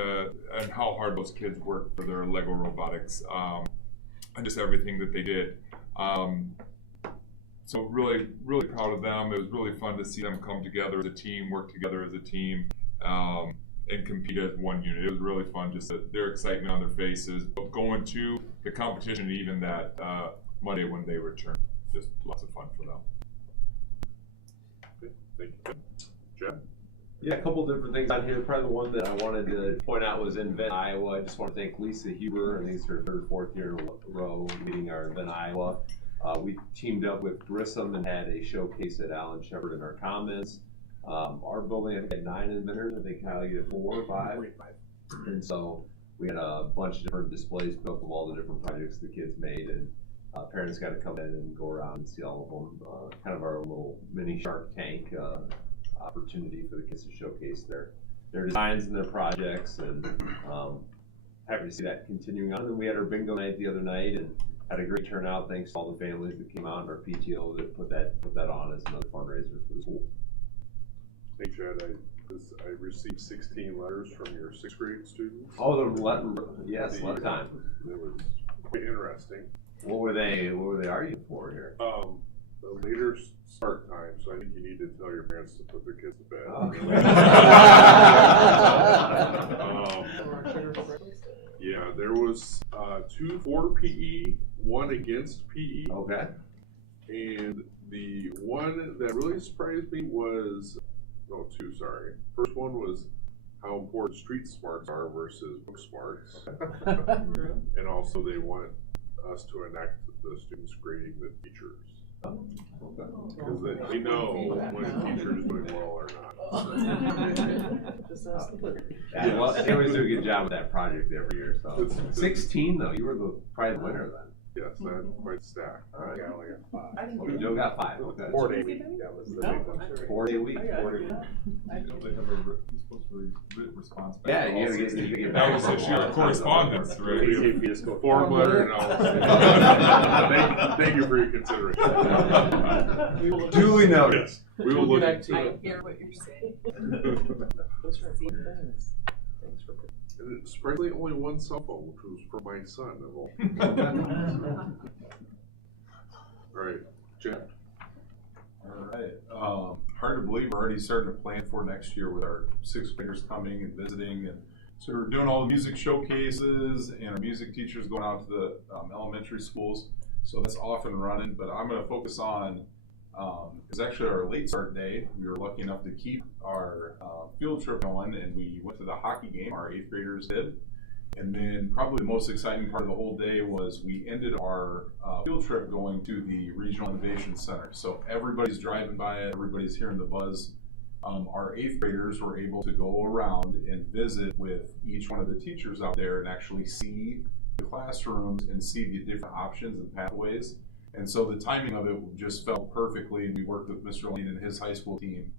how hard those kids work for their LEGO robotics and just everything that they did. So really, really proud of them. It was really fun to see them come together as a team, work together as a team, and compete as one unit. It was really fun, just their excitement on their faces, both going to the competition and even that Monday when they returned. Just lots of fun for them. Okay, thank you. Jeff? Yeah, a couple different things on here. Probably the one that I wanted to point out was in Benton, Iowa. I just want to thank Lisa Huber. I think it's her third or fourth year in a row leading our Benton, Iowa. We teamed up with Grissom and had a showcase at Allen Shepard in our Commons. Our building, I think, had 9 inventors. I think Kyle, you had 4 or 5. And so we had a bunch of different displays put up of all the different projects the kids made, and parents got to come in and go around and see all of them. Kind of our little mini Shark Tank opportunity for the kids to showcase their designs and their projects, and happy to see that continuing on. And we had our bingo night the other night and had a great turnout. Thanks to all the families that came out and our PTO that put that on as another fundraiser for the school. Hey Chad, I received 16 letters from your 6th grade students. Oh, yes, letter time. It was quite interesting. What were they arguing for here? The later start time, so I think you need to tell your parents to put their kids to bed. Yeah, there was 2 for PE, 1 against PE. Okay. And the one that really surprised me was, no, 2, sorry. First one was how important street smarts are versus book smarts. And also they want us to enact the students grading the teachers. Because they know when a teacher is doing well or not. Yeah, well, they always do a good job with that project every year. So 16 though, you were probably the winner then. Yes, that's quite stacked. All right. Okay, Joe got 5. Okay. 4-day week. That was the big one. 4-day week. Response. Yeah, you gotta get That back. was issue of correspondence, right? Easy if you just go Form letter, no. Thank you for your consideration. Duly noted. We will look. I hear what you're saying. And it's surprisingly only 1 cell phone, which was for my son of all. All right, Jeff. All right. Hard to believe we're already starting to plan for next year with our 6th graders coming and visiting, and so we're doing all the music showcases and our music teachers going out to the elementary schools. So that's off and running. But I'm going to focus on. It's actually our late start day. We were lucky enough to keep our field trip going, and we went to the hockey game. Our 8th graders did. And then probably the most exciting part of the whole day was we ended our field trip going to the Regional Innovation Center. So everybody's driving by it, everybody's hearing the buzz. Our 8th graders were able to go around and visit with each one of the teachers out there and actually see the classrooms and see the different options and pathways. And so the timing of it just fell perfectly. We worked with Mr. Lane and his high school team.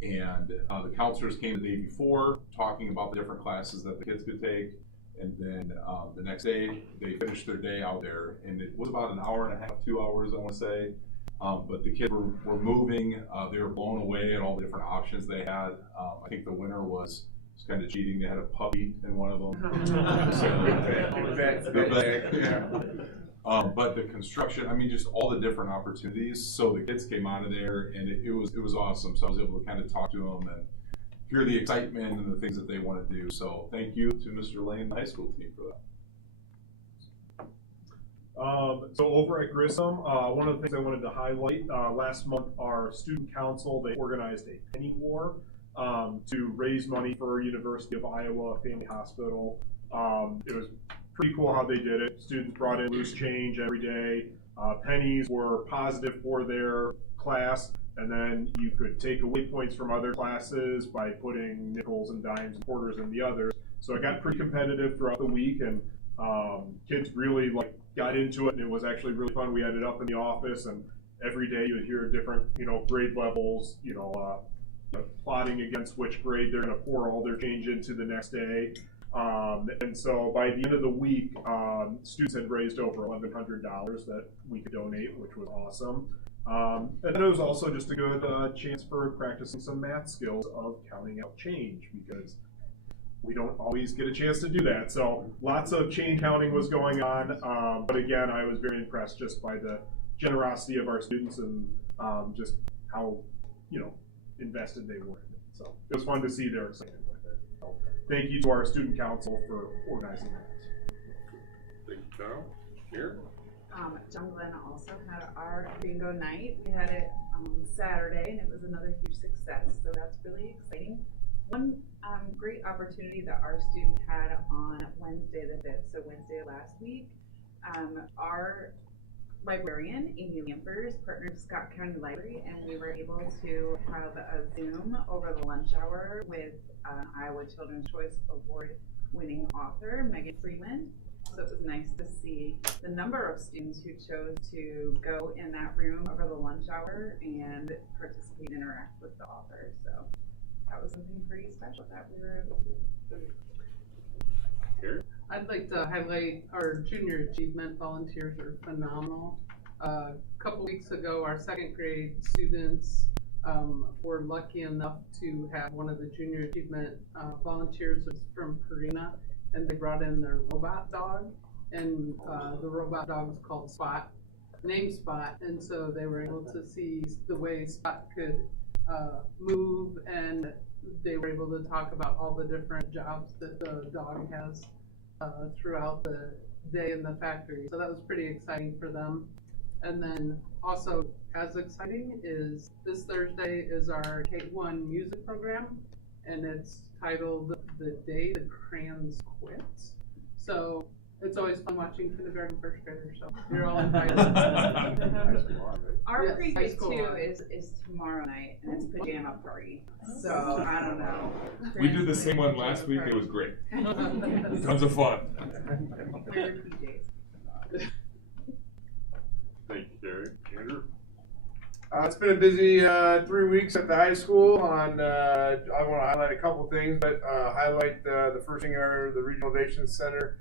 And the counselors came the day before talking about the different classes that the kids could take. And then the next day, they finished their day out there. And it was about an hour and a half, 2 hours, I want to say. But the kids were moving. They were blown away at all the different options they had. I think the winner was kind of cheating. They had a puppy in one of them. But the construction, I mean, just all the different opportunities. So the kids came out of there, and it was awesome. So I was able to kind of talk to them and hear the excitement and the things that they want to do. So thank you to Mr. Lane and the high school team for that. So over at Grissom, one of the things I wanted to highlight, last month our student council, they organized a penny war to raise money for University of Iowa Family Hospital. It was pretty cool how they did it. Students brought in loose change every day. Pennies were positive for their class, and then you could take away points from other classes by putting nickels and dimes and quarters in the others. So it got pretty competitive throughout the week, and kids really got into it, and it was actually really fun. We had it up in the office, and every day you would hear different, grade levels, plotting against which grade they're going to pour all their change into the next day. And so by the end of the week, students had raised over $1,100 that we could donate, which was awesome. And then it was also just a good chance for practicing some math skills of counting out change, because we don't always get a chance to do that. So lots of change counting was going on. But again, I was very impressed just by the generosity of our students and just how, invested they were in it. So it was fun to see their excitement with it. So thank you to our student council for organizing that. Thank you, Kyle. Here. John Glenn also had our bingo night. We had it on Saturday, and it was another huge success, so that's really exciting. One great opportunity that our student had on Wednesday the 5th, so Wednesday of last week, our librarian, Amy Lampers, partnered with Scott County Library, and we were able to have a Zoom over the lunch hour with Iowa Children's Choice Award winning author, Megan Freeman. So it was nice to see the number of students who chose to go in that room over the lunch hour and participate and interact with the author. So that was something pretty special that we were able to do. Here? I'd like to highlight our junior achievement volunteers are phenomenal. A couple weeks ago, our second grade students were lucky enough to have one of the junior achievement volunteers was from Purina, and they brought in their robot dog, and the robot dog was called Spot, named Spot, and so they were able to see the way Spot could move, and they were able to talk about all the different jobs that the dog has throughout the day in the factory. So that was pretty exciting for them. And then also as exciting is this Thursday is our K-1 music program, and it's titled The Day the Crayons Quit. So it's always fun watching kindergarten first graders, so you're all invited. Our Yes, pre-K high school. 2 is tomorrow night, and it's pajama party. So I don't know. We did the same one last week. It was great. Tons of fun. Wear your PJs. Thank you, Gary. Andrew? It's been a busy 3 weeks at the high school. I want to highlight a couple things, but highlight the first thing are the Regional Innovation Center.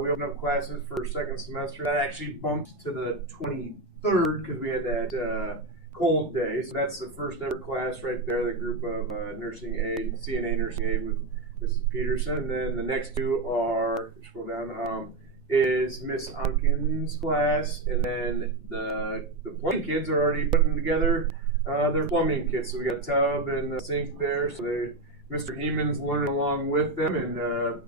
We opened up classes for second semester. That actually bumped to the 23rd because we had that cold day. So that's the first ever class right there, the group of nursing aid, CNA nursing aid with Mrs. Peterson. And then the next two are, scroll down, is Miss Onkin's class. And then the plumbing kids are already putting together their plumbing kits. So we got a tub and a sink there. So Mr. Heeman's learning along with them, and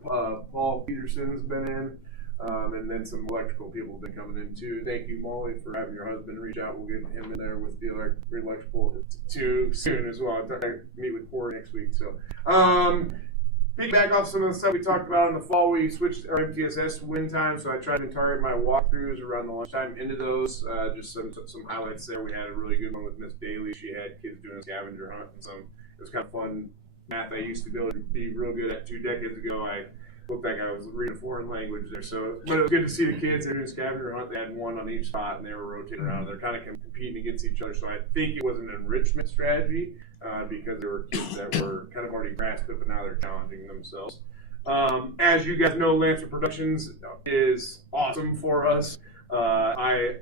Paul Peterson's been in, and then some electrical people have been coming in too. Thank you, Molly, for having your husband reach out. We'll get him in there with the electrical too soon as well. I meet with Corey next week. So, piggyback off some of the stuff we talked about in the fall, we switched our MTSS win time, so I tried to target my walkthroughs around the lunchtime into those. Just some highlights there. We had a really good one with Miss Daly. She had kids doing a scavenger hunt, and it was kind of fun. Math I used to be able to be real good at 2 decades ago. I looked like I was reading a foreign language there. So, but it was good to see the kids. They were doing scavenger hunt. They had one on each spot, and they were rotating around. They're kind of competing against each other. So I think it was an enrichment strategy because there were kids that were kind of already grasped it, but now they're challenging themselves. As you guys know, Lancer Productions is awesome for us. I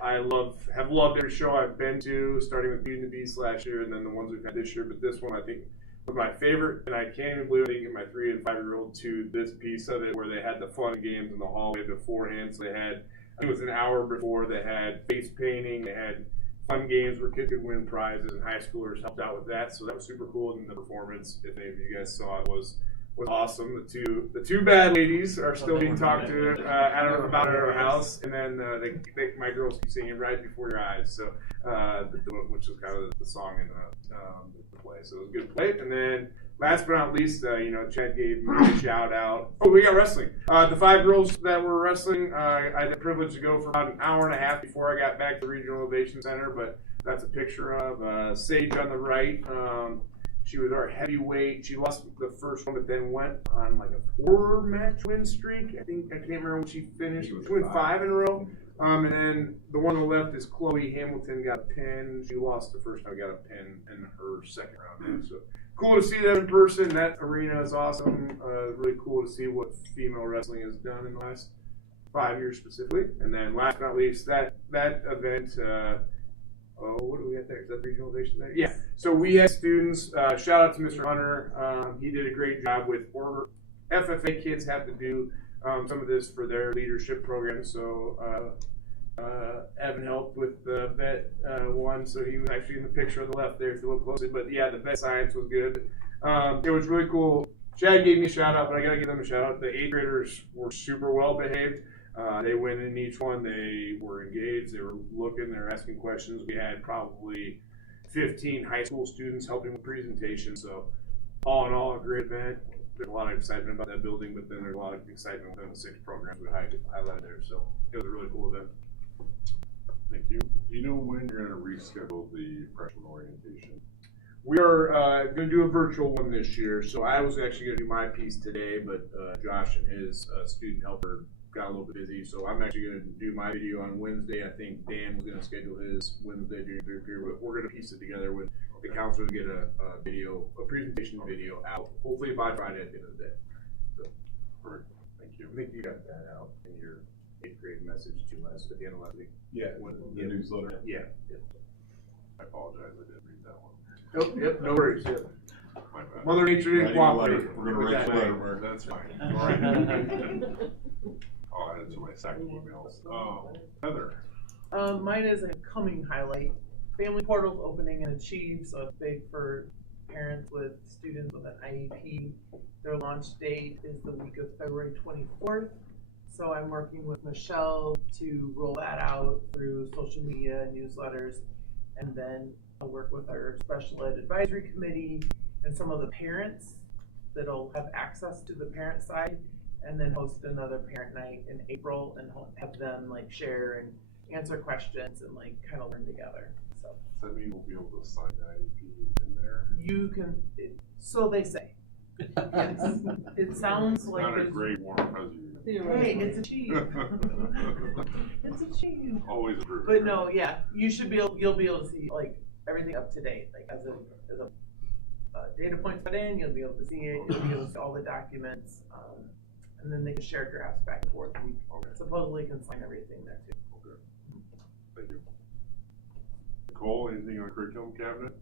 have loved every show I've been to, starting with Beauty and the Beast last year, and then the ones we've had this year. But this one, I think, was my favorite, and I can't even believe they get my 3 and 5-year-old to this piece of it, where they had the fun games in the hallway beforehand. So they had, I think it was an hour before, they had face painting, they had fun games where kids could win prizes, and high schoolers helped out with that. So that was super cool. And the performance, if any of you guys saw it, was awesome. The two bad ladies are still being talked to about at our house, and then my girls keep singing Right Before Your Eyes, so which is kind of the song in the play. So it was a good play. And then last but not least, Chad gave me a shout out. Oh, we got wrestling. The 5 girls that were wrestling, I had the privilege to go for about an hour and a half before I got back to the Regional Innovation Center, but that's a picture of Sage on the right. She was our heavyweight. She lost the first one, but then went on like a 4-match win streak. I can't remember when she finished. She went 5 in a row. And then the one on the left is Chloe Hamilton, got a pin. She lost the first time, got a pin in her second round. So cool to see them in person. That arena is awesome. Really cool to see what female wrestling has done in the last 5 years specifically. And then last but not least, that event. What do we got there? Is that Regional Innovation there? Yeah. So we had students, shout out to Mr. Hunter. He did a great job with FFA kids have to do some of this for their leadership program. So Evan helped with the vet one. So he was actually in the picture on the left there if you look closely. But yeah, the vet science was good. It was really cool. Chad gave me a shout out, but I got to give them a shout out. The 8th graders were super well behaved. They went in each one. They were engaged. They were looking. They were asking questions. We had probably 15 high school students helping with presentations. So all in all, a great event. There's a lot of excitement about that building, but then there's a lot of excitement within the 6 programs we highlighted there. So it was a really cool event. Thank you. Do you know when you're gonna reschedule the freshman orientation? We are going to do a virtual one this year. So I was actually going to do my piece today, but Josh and his student helper got a little bit busy. So I'm actually going to do my video on Wednesday. I think Dan was going to schedule his Wednesday during third period, but we're going to piece it together with the counselor to get a presentation video out, hopefully by Friday at the end of the day. So, perfect. Thank you. I think you got that out in your 8th grade message to us at the end of last week. Yeah, the newsletter. Yeah. I apologize, I didn't read that one. Yep, no worries. My bad. Mother Nature didn't cooperate. We're gonna write the letter. That's fine. All right. I'll add it to my second emails. Heather. Mine is a coming highlight. Family Portal's opening in Achieve, so it's big for parents with students with an IEP. Their launch date is the week of February 24th. So I'm working with Michelle to roll that out through social media, newsletters, and then I'll work with our special ed advisory committee and some of the parents that'll have access to the parent side, and then host another parent night in April and have them like share and answer questions and like kind of learn together. So does that mean we'll be able to sign the IEP in there? you can, so they say. It sounds like Not a it's great warm fuzzy. hey, it's Achieve. It's Achieve. Always approved. But no, yeah, you should be able, you'll be able to see like everything up to date, like as a data point put in, you'll be able to see it, you'll be able to see all the documents, and then they can share drafts back and forth. We supposedly can sign everything there too. Okay. Thank you. Nicole, anything on curriculum cabinet?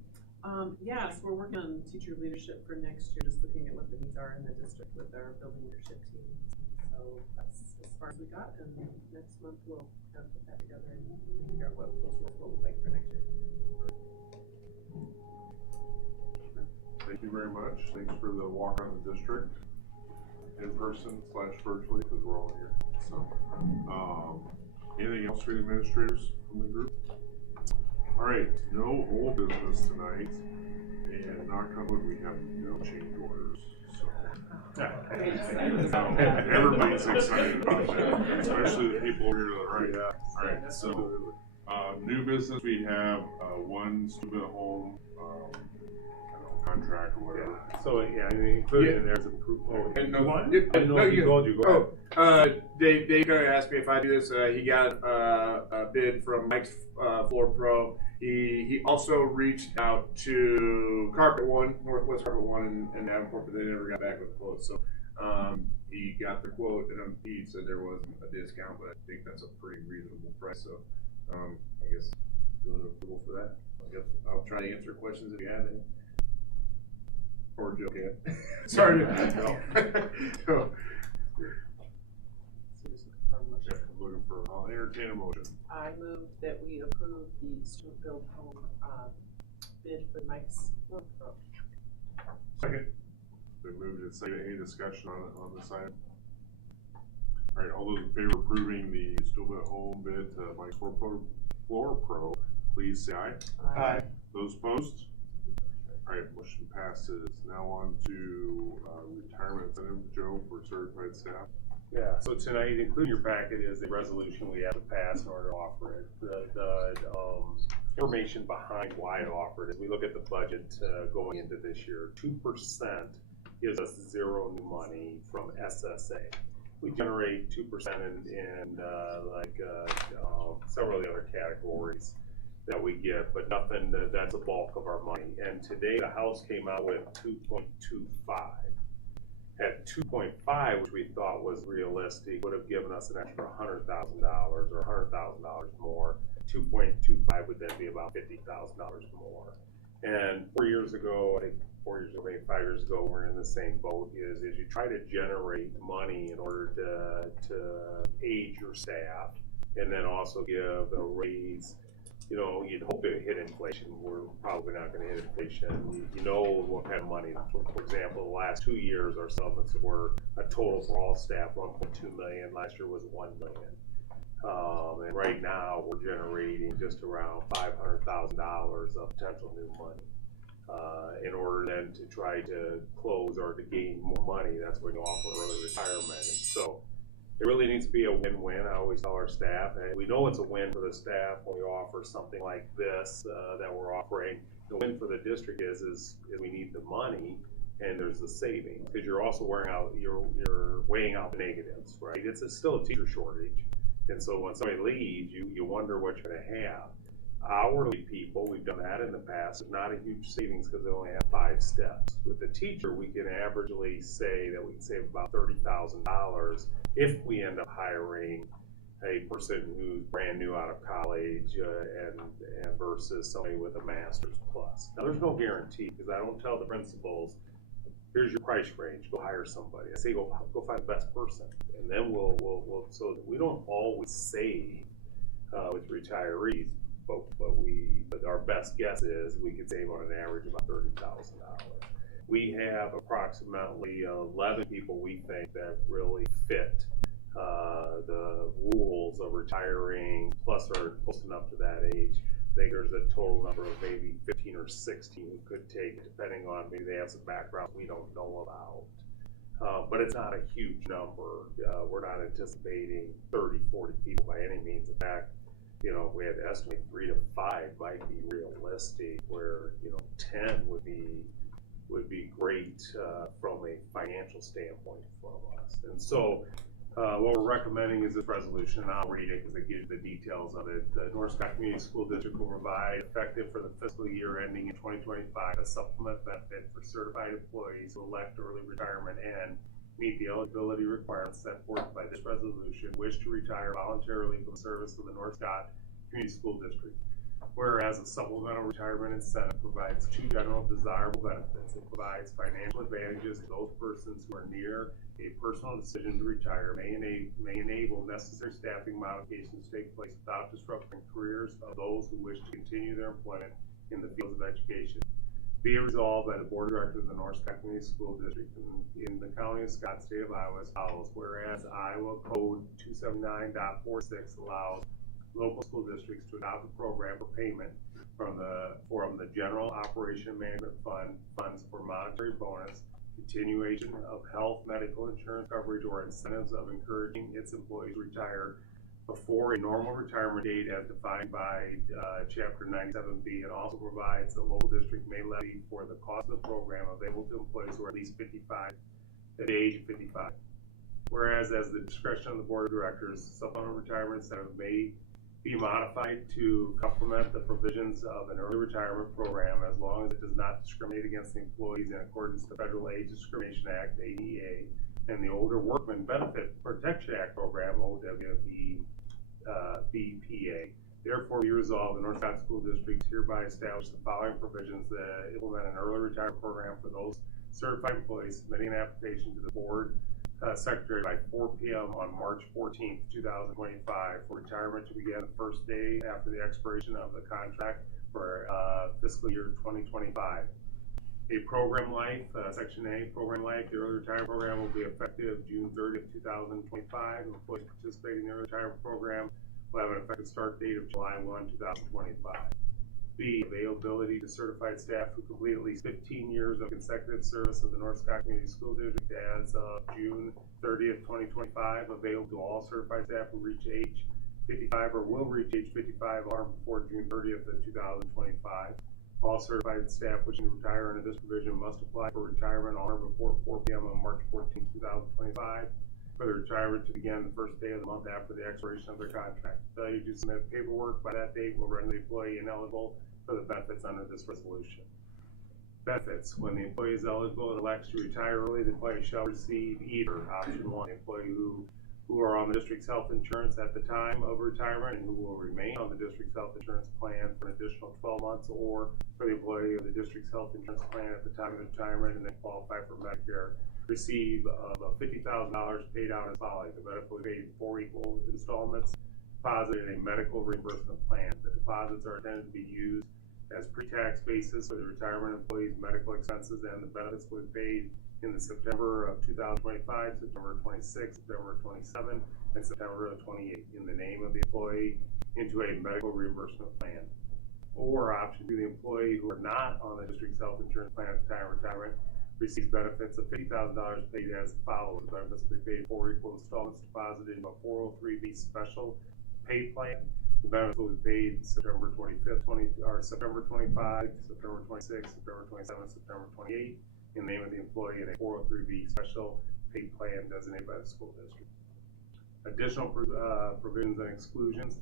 Yes, we're working on teacher leadership for next year, just looking at what the needs are in the district with our building leadership team. So that's as far as we got, and next month we'll kind of put that together and figure out what those roles will look like for next year. Thank you very much. Thanks for the walk around the district, in person / virtually, because we're all here. So, anything else for the administrators from the group? All right, no old business tonight, and knock on wood, we have no change orders. So, everybody's excited about that, especially the people here to the right. All right, so new business, we have one student home contract or whatever. So included in there's a proof. And I didn't know if he told you. Go ahead. Dave kind of asked me if I do this. He got a bid from Mike's Floor Pro. He also reached out to Carpet One, Northwest Carpet One in Davenport, but they never got back with the quote. So he got the quote, and he said there wasn't a discount, but I think that's a pretty reasonable price. So I guess doing an approval for that. I guess I'll try to answer questions if you have any. Or Joe can't. Sorry. So, looking for, I'll entertain a motion. I move that we approve the student build home bid for Mike's Floor Pro. Second. Been moved and seconded. Any discussion on this item? All right, all those in favor of approving the student build home bid to Mike's Floor Pro, please say aye. Aye. Those opposed? All right, motion passes. Now on to retirement incentive, Joe, for certified staff. Yeah, so tonight, including your packet, is a resolution we have to pass in order to offer it. The information behind why to offer it is we look at the budget going into this year. 2% gives us zero new money from SSA. We generate 2% in several of the other categories that we get, but nothing that's a bulk of our money. And today the House came out with 2.25. At 2.5, which we thought was realistic, would have given us an extra $100,000 or $100,000 more. 2.25 would then be about $50,000 more. And 4 years ago, I think 4 years ago, maybe 5 years ago, we're in the same boat. Is you try to generate money in order to aid your staff, and then also give a raise. You know, you'd hope it hit inflation. We're probably not going to hit inflation. You know what kind of money. For example, the last 2 years, our settlements were a total for all staff $1.2 million. Last year was $1 million. And right now, we're generating just around $500,000 of potential new money. In order then to try to close or to gain more money, that's when you offer early retirement. And so it really needs to be a win-win. I always tell our staff, and we know it's a win for the staff when we offer something like this that we're offering. The win for the district is we need the money, and there's the savings, because you're also you're weighing out the negatives, right? It's still a teacher shortage, and so when somebody leaves, you wonder what you're going to have. Hourly people, we've done that in the past, it's not a huge savings because they only have 5 steps. With the teacher, we can averagely say that we can save about $30,000 if we end up hiring a person who's brand new out of college and versus somebody with a master's plus. Now, there's no guarantee, because I don't tell the principals, here's your price range, go hire somebody. I say go find the best person, and then we'll so we don't always save with retirees. But our best guess is we could save on an average about $30,000. We have approximately 11 people we think that really fit the rules of retiring, plus are close enough to that age. I think there's a total number of maybe 15 or 16 who could take it, depending on maybe they have some background we don't know about. But it's not a huge number. We're not anticipating 30, 40 people by any means. In fact, we had to estimate 3 to 5 might be realistic, where 10 would be great from a financial standpoint from us. And so what we're recommending is this resolution, and I'll read it because it gives the details of it. The North Scott Community School District will provide, effective for the fiscal year ending in 2025, a supplement benefit for certified employees who elect early retirement and meet the eligibility requirements set forth by this resolution, wish to retire voluntarily from service of the North Scott Community School District. Whereas a supplemental retirement incentive provides 2 general desirable benefits. It provides financial advantages to those persons who are near a personal decision to retire, may enable necessary staffing modifications to take place without disrupting careers of those who wish to continue their employment in the fields of education. Be it resolved by the Board of Directors of the North Scott Community School District in the County of Scott, State of Iowa as follows. Whereas Iowa Code 279.46 allows local school districts to adopt a program for payment from the General Operation Management Fund funds for monetary bonus, continuation of health, medical insurance coverage, or incentives of encouraging its employees to retire before a normal retirement date as defined by Chapter 97B. It also provides the local district may levy for the cost of the program available to employees who are at least 55 at the age of 55. Whereas, as the discretion of the Board of Directors, supplemental retirement incentive may be modified to complement the provisions of an early retirement program as long as it does not discriminate against the employees in accordance with the Federal Age Discrimination Act, ADA, and the Older Workman Benefit Protection Act program, OWBPA. Therefore, be resolved, the North Scott School District hereby establish the following provisions that implement an early retirement program for those certified employees submitting an application to the Board Secretary by 4 p.m. on March 14th, 2025 for retirement to begin the first day after the expiration of the contract for fiscal year 2025. A program life, Section A, program life, the early retirement program will be effective June 30th, 2025. Employees participating in the early retirement program will have an effective start date of July 1, 2025. B, availability to certified staff who complete at least 15 years of consecutive service of the North Scott Community School District as of June 30th, 2025, available to all certified staff who reach age 55 or will reach age 55 on or before June 30th of 2025. All certified staff wishing to retire under this provision must apply for retirement on or before 4 p.m. on March 14th, 2025. For the retirement to begin the first day of the month after the expiration of their contract. Failure to submit paperwork by that date will render the employee ineligible for the benefits under this resolution. Benefits. When the employee is eligible and elects to retire early, the employee shall receive either option 1, the employee who are on the district's health insurance at the time of retirement and who will remain on the district's health insurance plan for an additional 12 months, or for the employee of the district's health insurance plan at the time of retirement and then qualify for Medicare, receive $50,000 paid out as follows. The benefit will be paid in 4 equal installments, deposited in a medical reimbursement plan. The deposits are intended to be used as pre-tax basis for the retirement employees' medical expenses, and the benefits will be paid in the September of 2025, September 26, September 27, and September of 28 in the name of the employee into a medical reimbursement plan. Or option 2, the employee who are not on the district's health insurance plan at the time of retirement receives benefits of $50,000 paid as follows. The benefits will be paid for equal installments deposited in a 403B special pay plan. The benefits will be paid September 25th, September 25, September 26, September 27, September 28 in the name of the employee in a 403B special pay plan designated by the school district. Additional provisions and exclusions.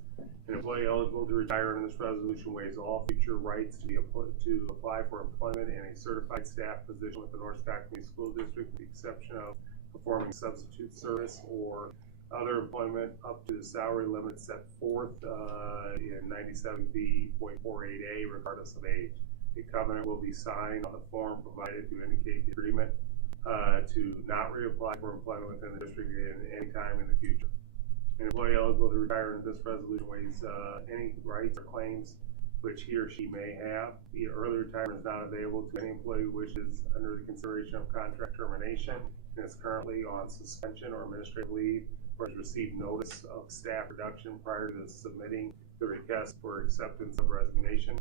An employee eligible to retire under this resolution waives all future rights to apply for employment in a certified staff position with the North Scott Community School District, with the exception of performing substitute service or other employment up to the salary limit set forth in 97B.48A, regardless of age. A covenant will be signed on the form provided to indicate the agreement to not reapply for employment within the district at any time in the future. An employee eligible to retire under this resolution waives any rights or claims which he or she may have. The early retirement is not available to any employee who wishes under the consideration of contract termination and is currently on suspension or administrative leave, or has received notice of staff reduction prior to submitting the request for acceptance of resignation.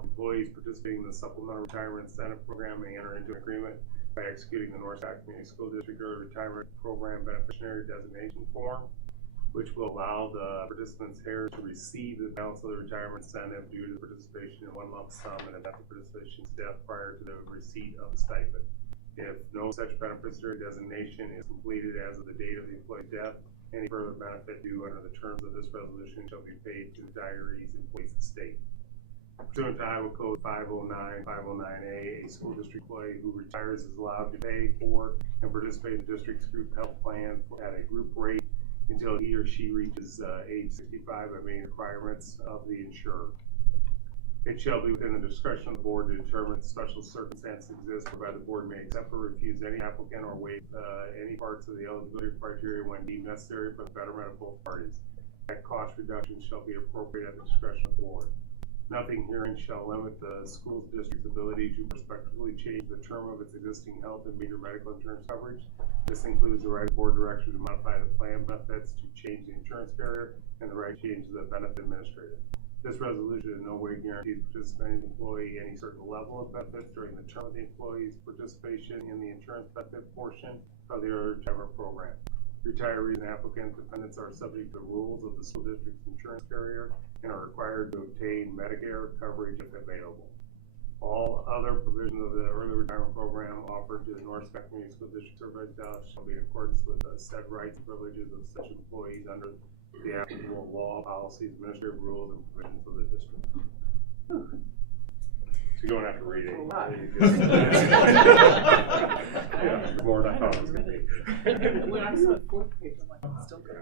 Employees participating in the Supplemental Retirement Incentive Program may enter into an agreement by executing the North Scott Community School District Early Retirement Program Beneficiary Designation Form, which will allow the participants here to receive the balance of the retirement incentive due to participation in one lump sum and event the participation's death prior to the receipt of the stipend. If no such beneficiary designation is completed as of the date of the employee's death, any further benefit due under the terms of this resolution shall be paid to the retiree's employee's estate. Pursuant to Iowa Code 509A, a school district employee who retires is allowed to pay for and participate in the district's group health plan at a group rate until he or she reaches age 65 by meeting requirements of the insurer. It shall be within the discretion of the board to determine if special circumstances exist whereby the board may accept or refuse any applicant or waive any parts of the eligibility criteria when deemed necessary for the betterment of both parties. That cost reduction shall be appropriate at the discretion of the board. Nothing herein shall limit the school district's ability to prospectively change the term of its existing health and meter medical insurance coverage. This includes the right of board direction to modify the plan benefits, to change the insurance carrier, and the right to change the benefit administrator. This resolution in no way guarantees participating employee any certain level of benefits during the term of the employee's participation in the insurance benefit portion of the early retirement program. Retirees and applicant dependents are subject to the rules of the school district's insurance carrier and are required to obtain Medicare coverage if available. All other provisions of the early retirement program offered to the North Scott Community School District Survey staff shall be in accordance with the said rights and privileges of such employees under the applicable law, policies, administrative rules, and provisions of the district. So you don't have to read it. Yeah, more than I thought it was going to be. When I saw the fourth page, I'm like, oh, it's still good.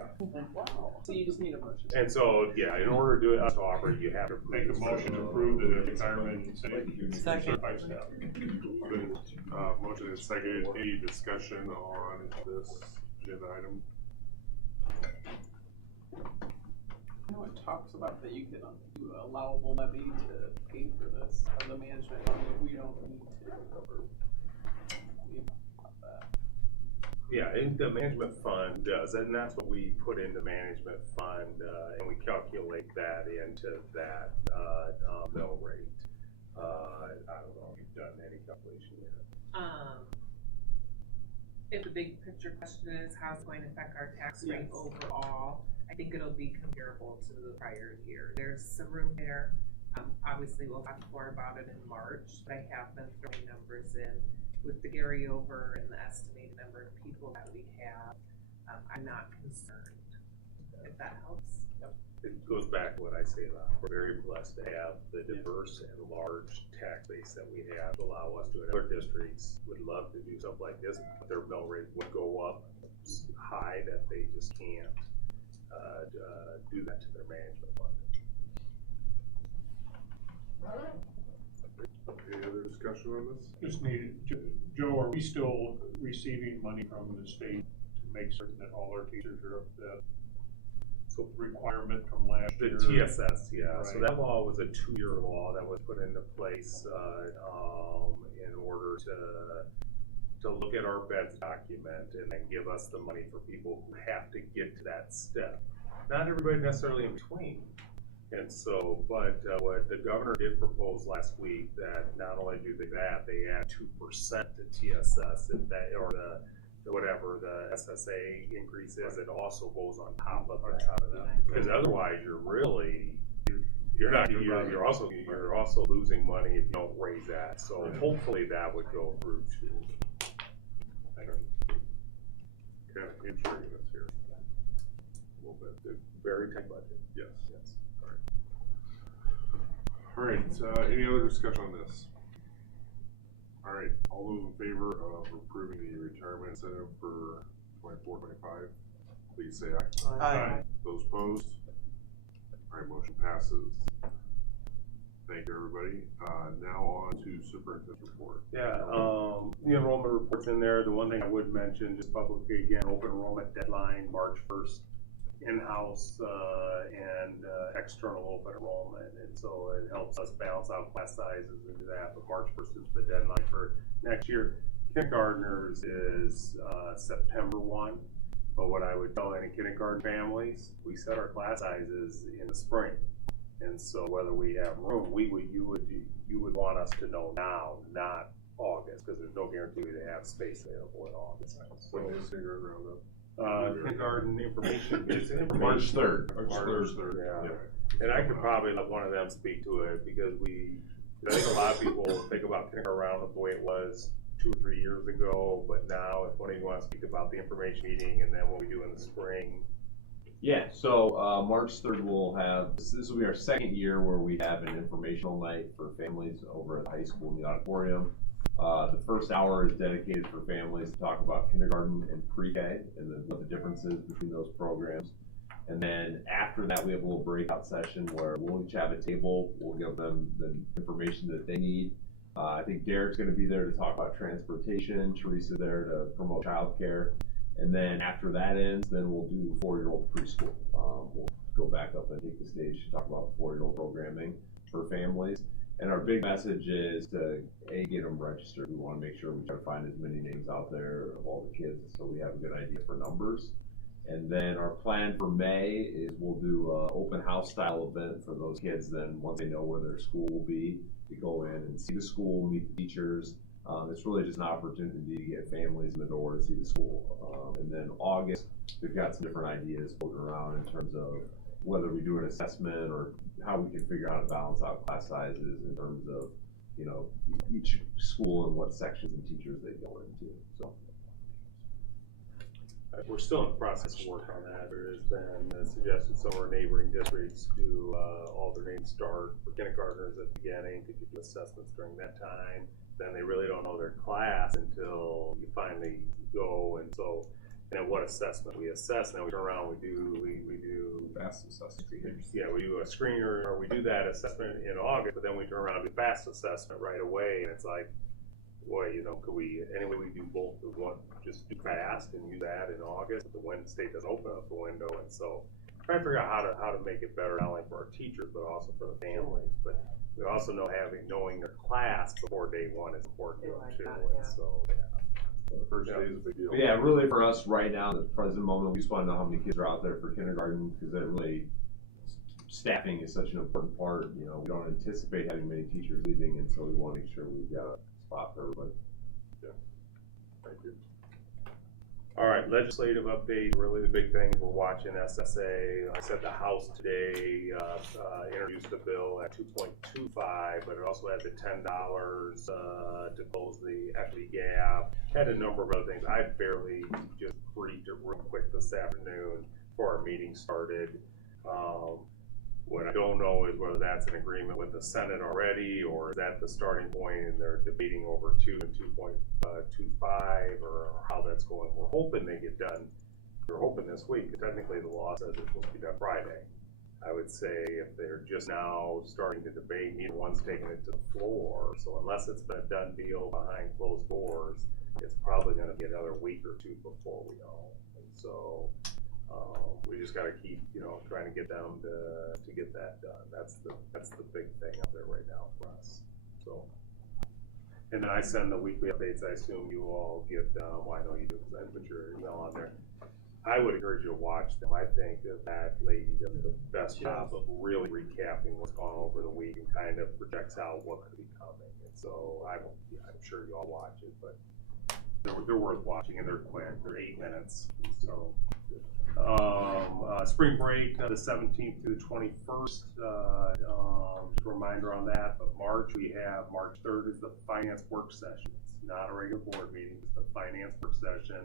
Wow. So you just need a motion. And so, yeah, in order to do it, to offer, you have to Make a motion to approve the retirement incentive certified staff. Motion is seconded. Any discussion on this agenda item? I know it talks about that you can do allowable levy to pay for this, or the management, we don't need to cover. Yeah, and the management fund does, and that's what we put in the management fund, and we calculate that into that mill rate. I don't know if you've done any calculation yet. If the big picture question is how it's going to affect our tax rate overall, I think it'll be comparable to the prior year. There's some room there. Obviously, we'll talk more about it in March, but I have been throwing numbers in with the carryover and the estimated number of people that we have. I'm not concerned, if that helps. Yep. It goes back to what I say a lot. We're very blessed to have the diverse and large tax base that we have to allow us to. Other districts would love to do something like this, but their mill rate would go up high that they just can't do that to their management fund. Any other discussion on this? Just need, Joe, are we still receiving money from the state to make certain that all our teachers are up to that requirement from last year? The TSS, yeah. Right. So that law was a 2-year law that was put into place in order to to look at our beds document and then give us the money for people who have to get to that step. Not everybody necessarily in between. And so, but what the governor did propose last week, that not only do they that, they add 2% to TSS, if that, or the whatever the SSA increase is, it also goes on top of that. Because otherwise, you're also losing money if you don't raise that. So hopefully that would go through too. I don't know. Kind of intriguing this here. A little bit. Very tight budget. Yes. Yes. All right. Any other discussion on this? All right. All those in favor of approving the retirement incentive for 24-25, please say aye. Aye. Those opposed? All right. Motion passes. Thank you, everybody. Now on to superintendent's report. Yeah, the enrollment report's in there. The one thing I would mention, just publicly again, open enrollment deadline, March 1st, in-house and external open enrollment. And so it helps us balance out class sizes and do that. But March 1st is the deadline for next year. Kindergartners is September 1. But what I would tell any kindergarten families, we set our class sizes in the spring. And so whether we have room, you would want us to know now, not August, because there's no guarantee we have space available in August. When is kindergarten roundup? Kindergarten information is March 3rd. March 3rd. Yeah. And I could probably let one of them speak to it, because I think a lot of people think about kindergarten roundup the way it was 2 or 3 years ago, but now if one of you wants to speak about the information meeting and then what we do in the spring. Yeah, so March 3rd we'll have, this will be our second year where we have an informational night for families over at the high school in the auditorium. The first hour is dedicated for families to talk about kindergarten and pre-K and what the difference is between those programs. And then after that we have a little breakout session where we'll each have a table, we'll give them the information that they need. I think Derek's going to be there to talk about transportation, Teresa's there to promote childcare. And then after that ends, then we'll do 4-year-old preschool. We'll go back up and take the stage to talk about 4-year-old programming for families. And our big message is to, A, get them registered. We want to make sure we try to find as many names out there of all the kids so we have a good idea for numbers. And then our plan for May is we'll do an open house style event for those kids. Then once they know where their school will be, we go in and see the school, meet the teachers. It's really just an opportunity to get families in the door to see the school. And then August, we've got some different ideas floating around in terms of whether we do an assessment or how we can figure out how to balance out class sizes in terms of, you know, each school and what sections and teachers they go into. So we're still in the process of work on that. There has been a suggestion some of our neighboring districts do alternate start for kindergartners at the beginning to do assessments during that time. Then they really don't know their class until you finally go, and so, and what assessment we assess. Now we turn around, we do fast assessment. Yeah, we do a screener, or we do that assessment in August, but then we turn around and do fast assessment right away, and it's like, boy, you know, could we, anyway, we do both. We want just do fast and use that in August, but the state doesn't open up the window, and so try to figure out how to make it better, not only for our teachers, but also for the families. But we also know knowing their class before day one is important too. And so, yeah. The first day is a big deal. Yeah, really for us right now, the present moment, we just want to know how many kids are out there for kindergarten, because that really, staffing is such an important part. You know, we don't anticipate having many teachers leaving, and so we want to make sure we've got a spot for everybody. Yeah. Thank you. All right, legislative update. Really the big thing, we're watching SSA. I said the House today introduced a bill at 2.25, but it also had the $10 to close the equity gap. Had a number of other things. I barely just briefed it real quick this afternoon before our meeting started. What I don't know is whether that's an agreement with the Senate already, or is that the starting point and they're debating over 2 and 2.25, or how that's going. We're hoping they get done. We're hoping this week. Technically, the law says it's supposed to be done Friday. I would say if they're just now starting to debate, neither one's taking it to the floor. So unless it's been a done deal behind closed doors, it's probably going to be another week or two before we know. And so we just got to keep, you know, trying to get them to get that done. That's the big thing out there right now for us. So And then I send the weekly updates. I assume you all get, well, I know you do because I put your email on there. I would encourage you to watch them. I think that lady does the best job of really recapping what's gone over the week and kind of projects out what could be coming. And so I'm sure you all watch it, but they're worth watching, and they're quick. They're 8 minutes. So, spring break, the 17th through the 21st. Just a reminder on that. But March 3rd is the finance work session. It's not a regular board meeting. It's the finance work session.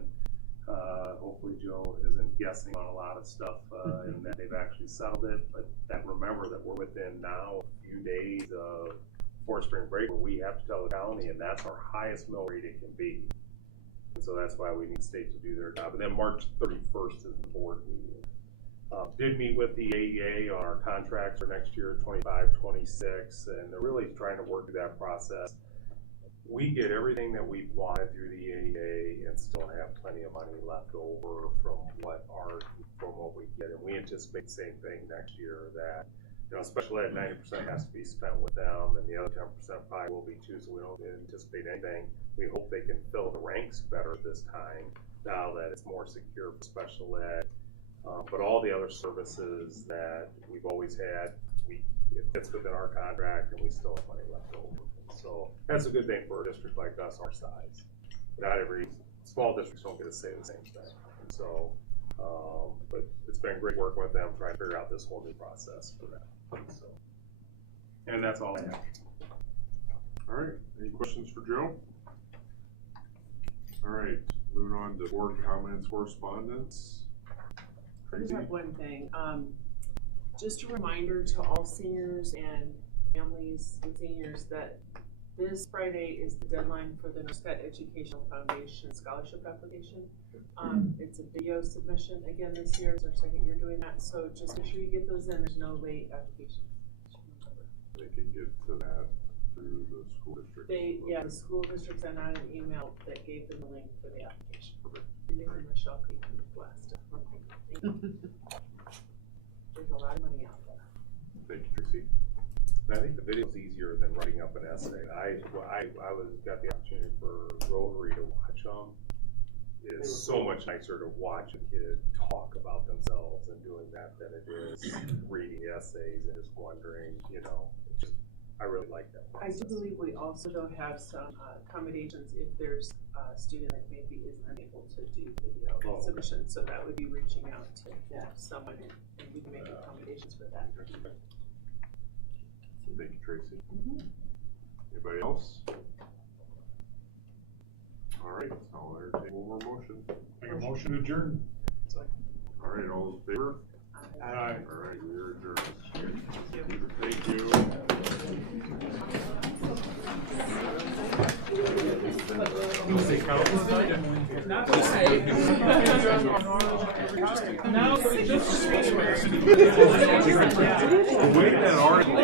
Hopefully Joe isn't guessing on a lot of stuff, and that they've actually settled it. But remember that we're within now a few days of before spring break where we have to tell the county, and that's our highest mill rate it can be. And so that's why we need state to do their job. And then March 31st is the board meeting. Did meet with the AEA on our contracts for next year, 25-26, and they're really trying to work through that process. We get everything that we wanted through the AEA and still have plenty of money left over from what we get. And we anticipate the same thing next year, that, you know, special ed 90% has to be spent with them, and the other 10% probably will be too, so we don't anticipate anything. We hope they can fill the ranks better this time, now that it's more secure for special ed. But all the other services that we've always had, it fits within our contract, and we still have money left over. So that's a good thing for a district like us, our size. Not every small districts don't get to say the same thing. And so, but it's been great working with them, trying to figure out this whole new process for them. So, and that's all I have. All right, any questions for Joe? All right, moving on to board comments, correspondence. I just have one thing. Just a reminder to all seniors and families and seniors that this Friday is the deadline for the Norstad Educational Foundation scholarship application. It's a video submission again this year. It's our second year doing that. So just make sure you get those in. There's no late application. They can get to that through the school district. The school district sent out an email that gave them the link for the application. And they pretty much all came from the blast. There's a lot of money out there. Thank you, Tracy. I think the video is easier than writing up an essay. I got the opportunity for Rotary to watch them. It's so much nicer to watch a kid talk about themselves and doing that than it is reading essays and just wondering, you know. I really like that process. I do believe we also don't have some accommodations if there's a student that maybe is unable to do video submission. So that would be reaching out to someone, and we can make accommodations for that. Thank you, Tracy. Anybody else? All right, I'll entertain one more motion. Make a motion to adjourn. All right, all those in favor? Aye. All right, we're adjourned. Thank you. Wait, that article.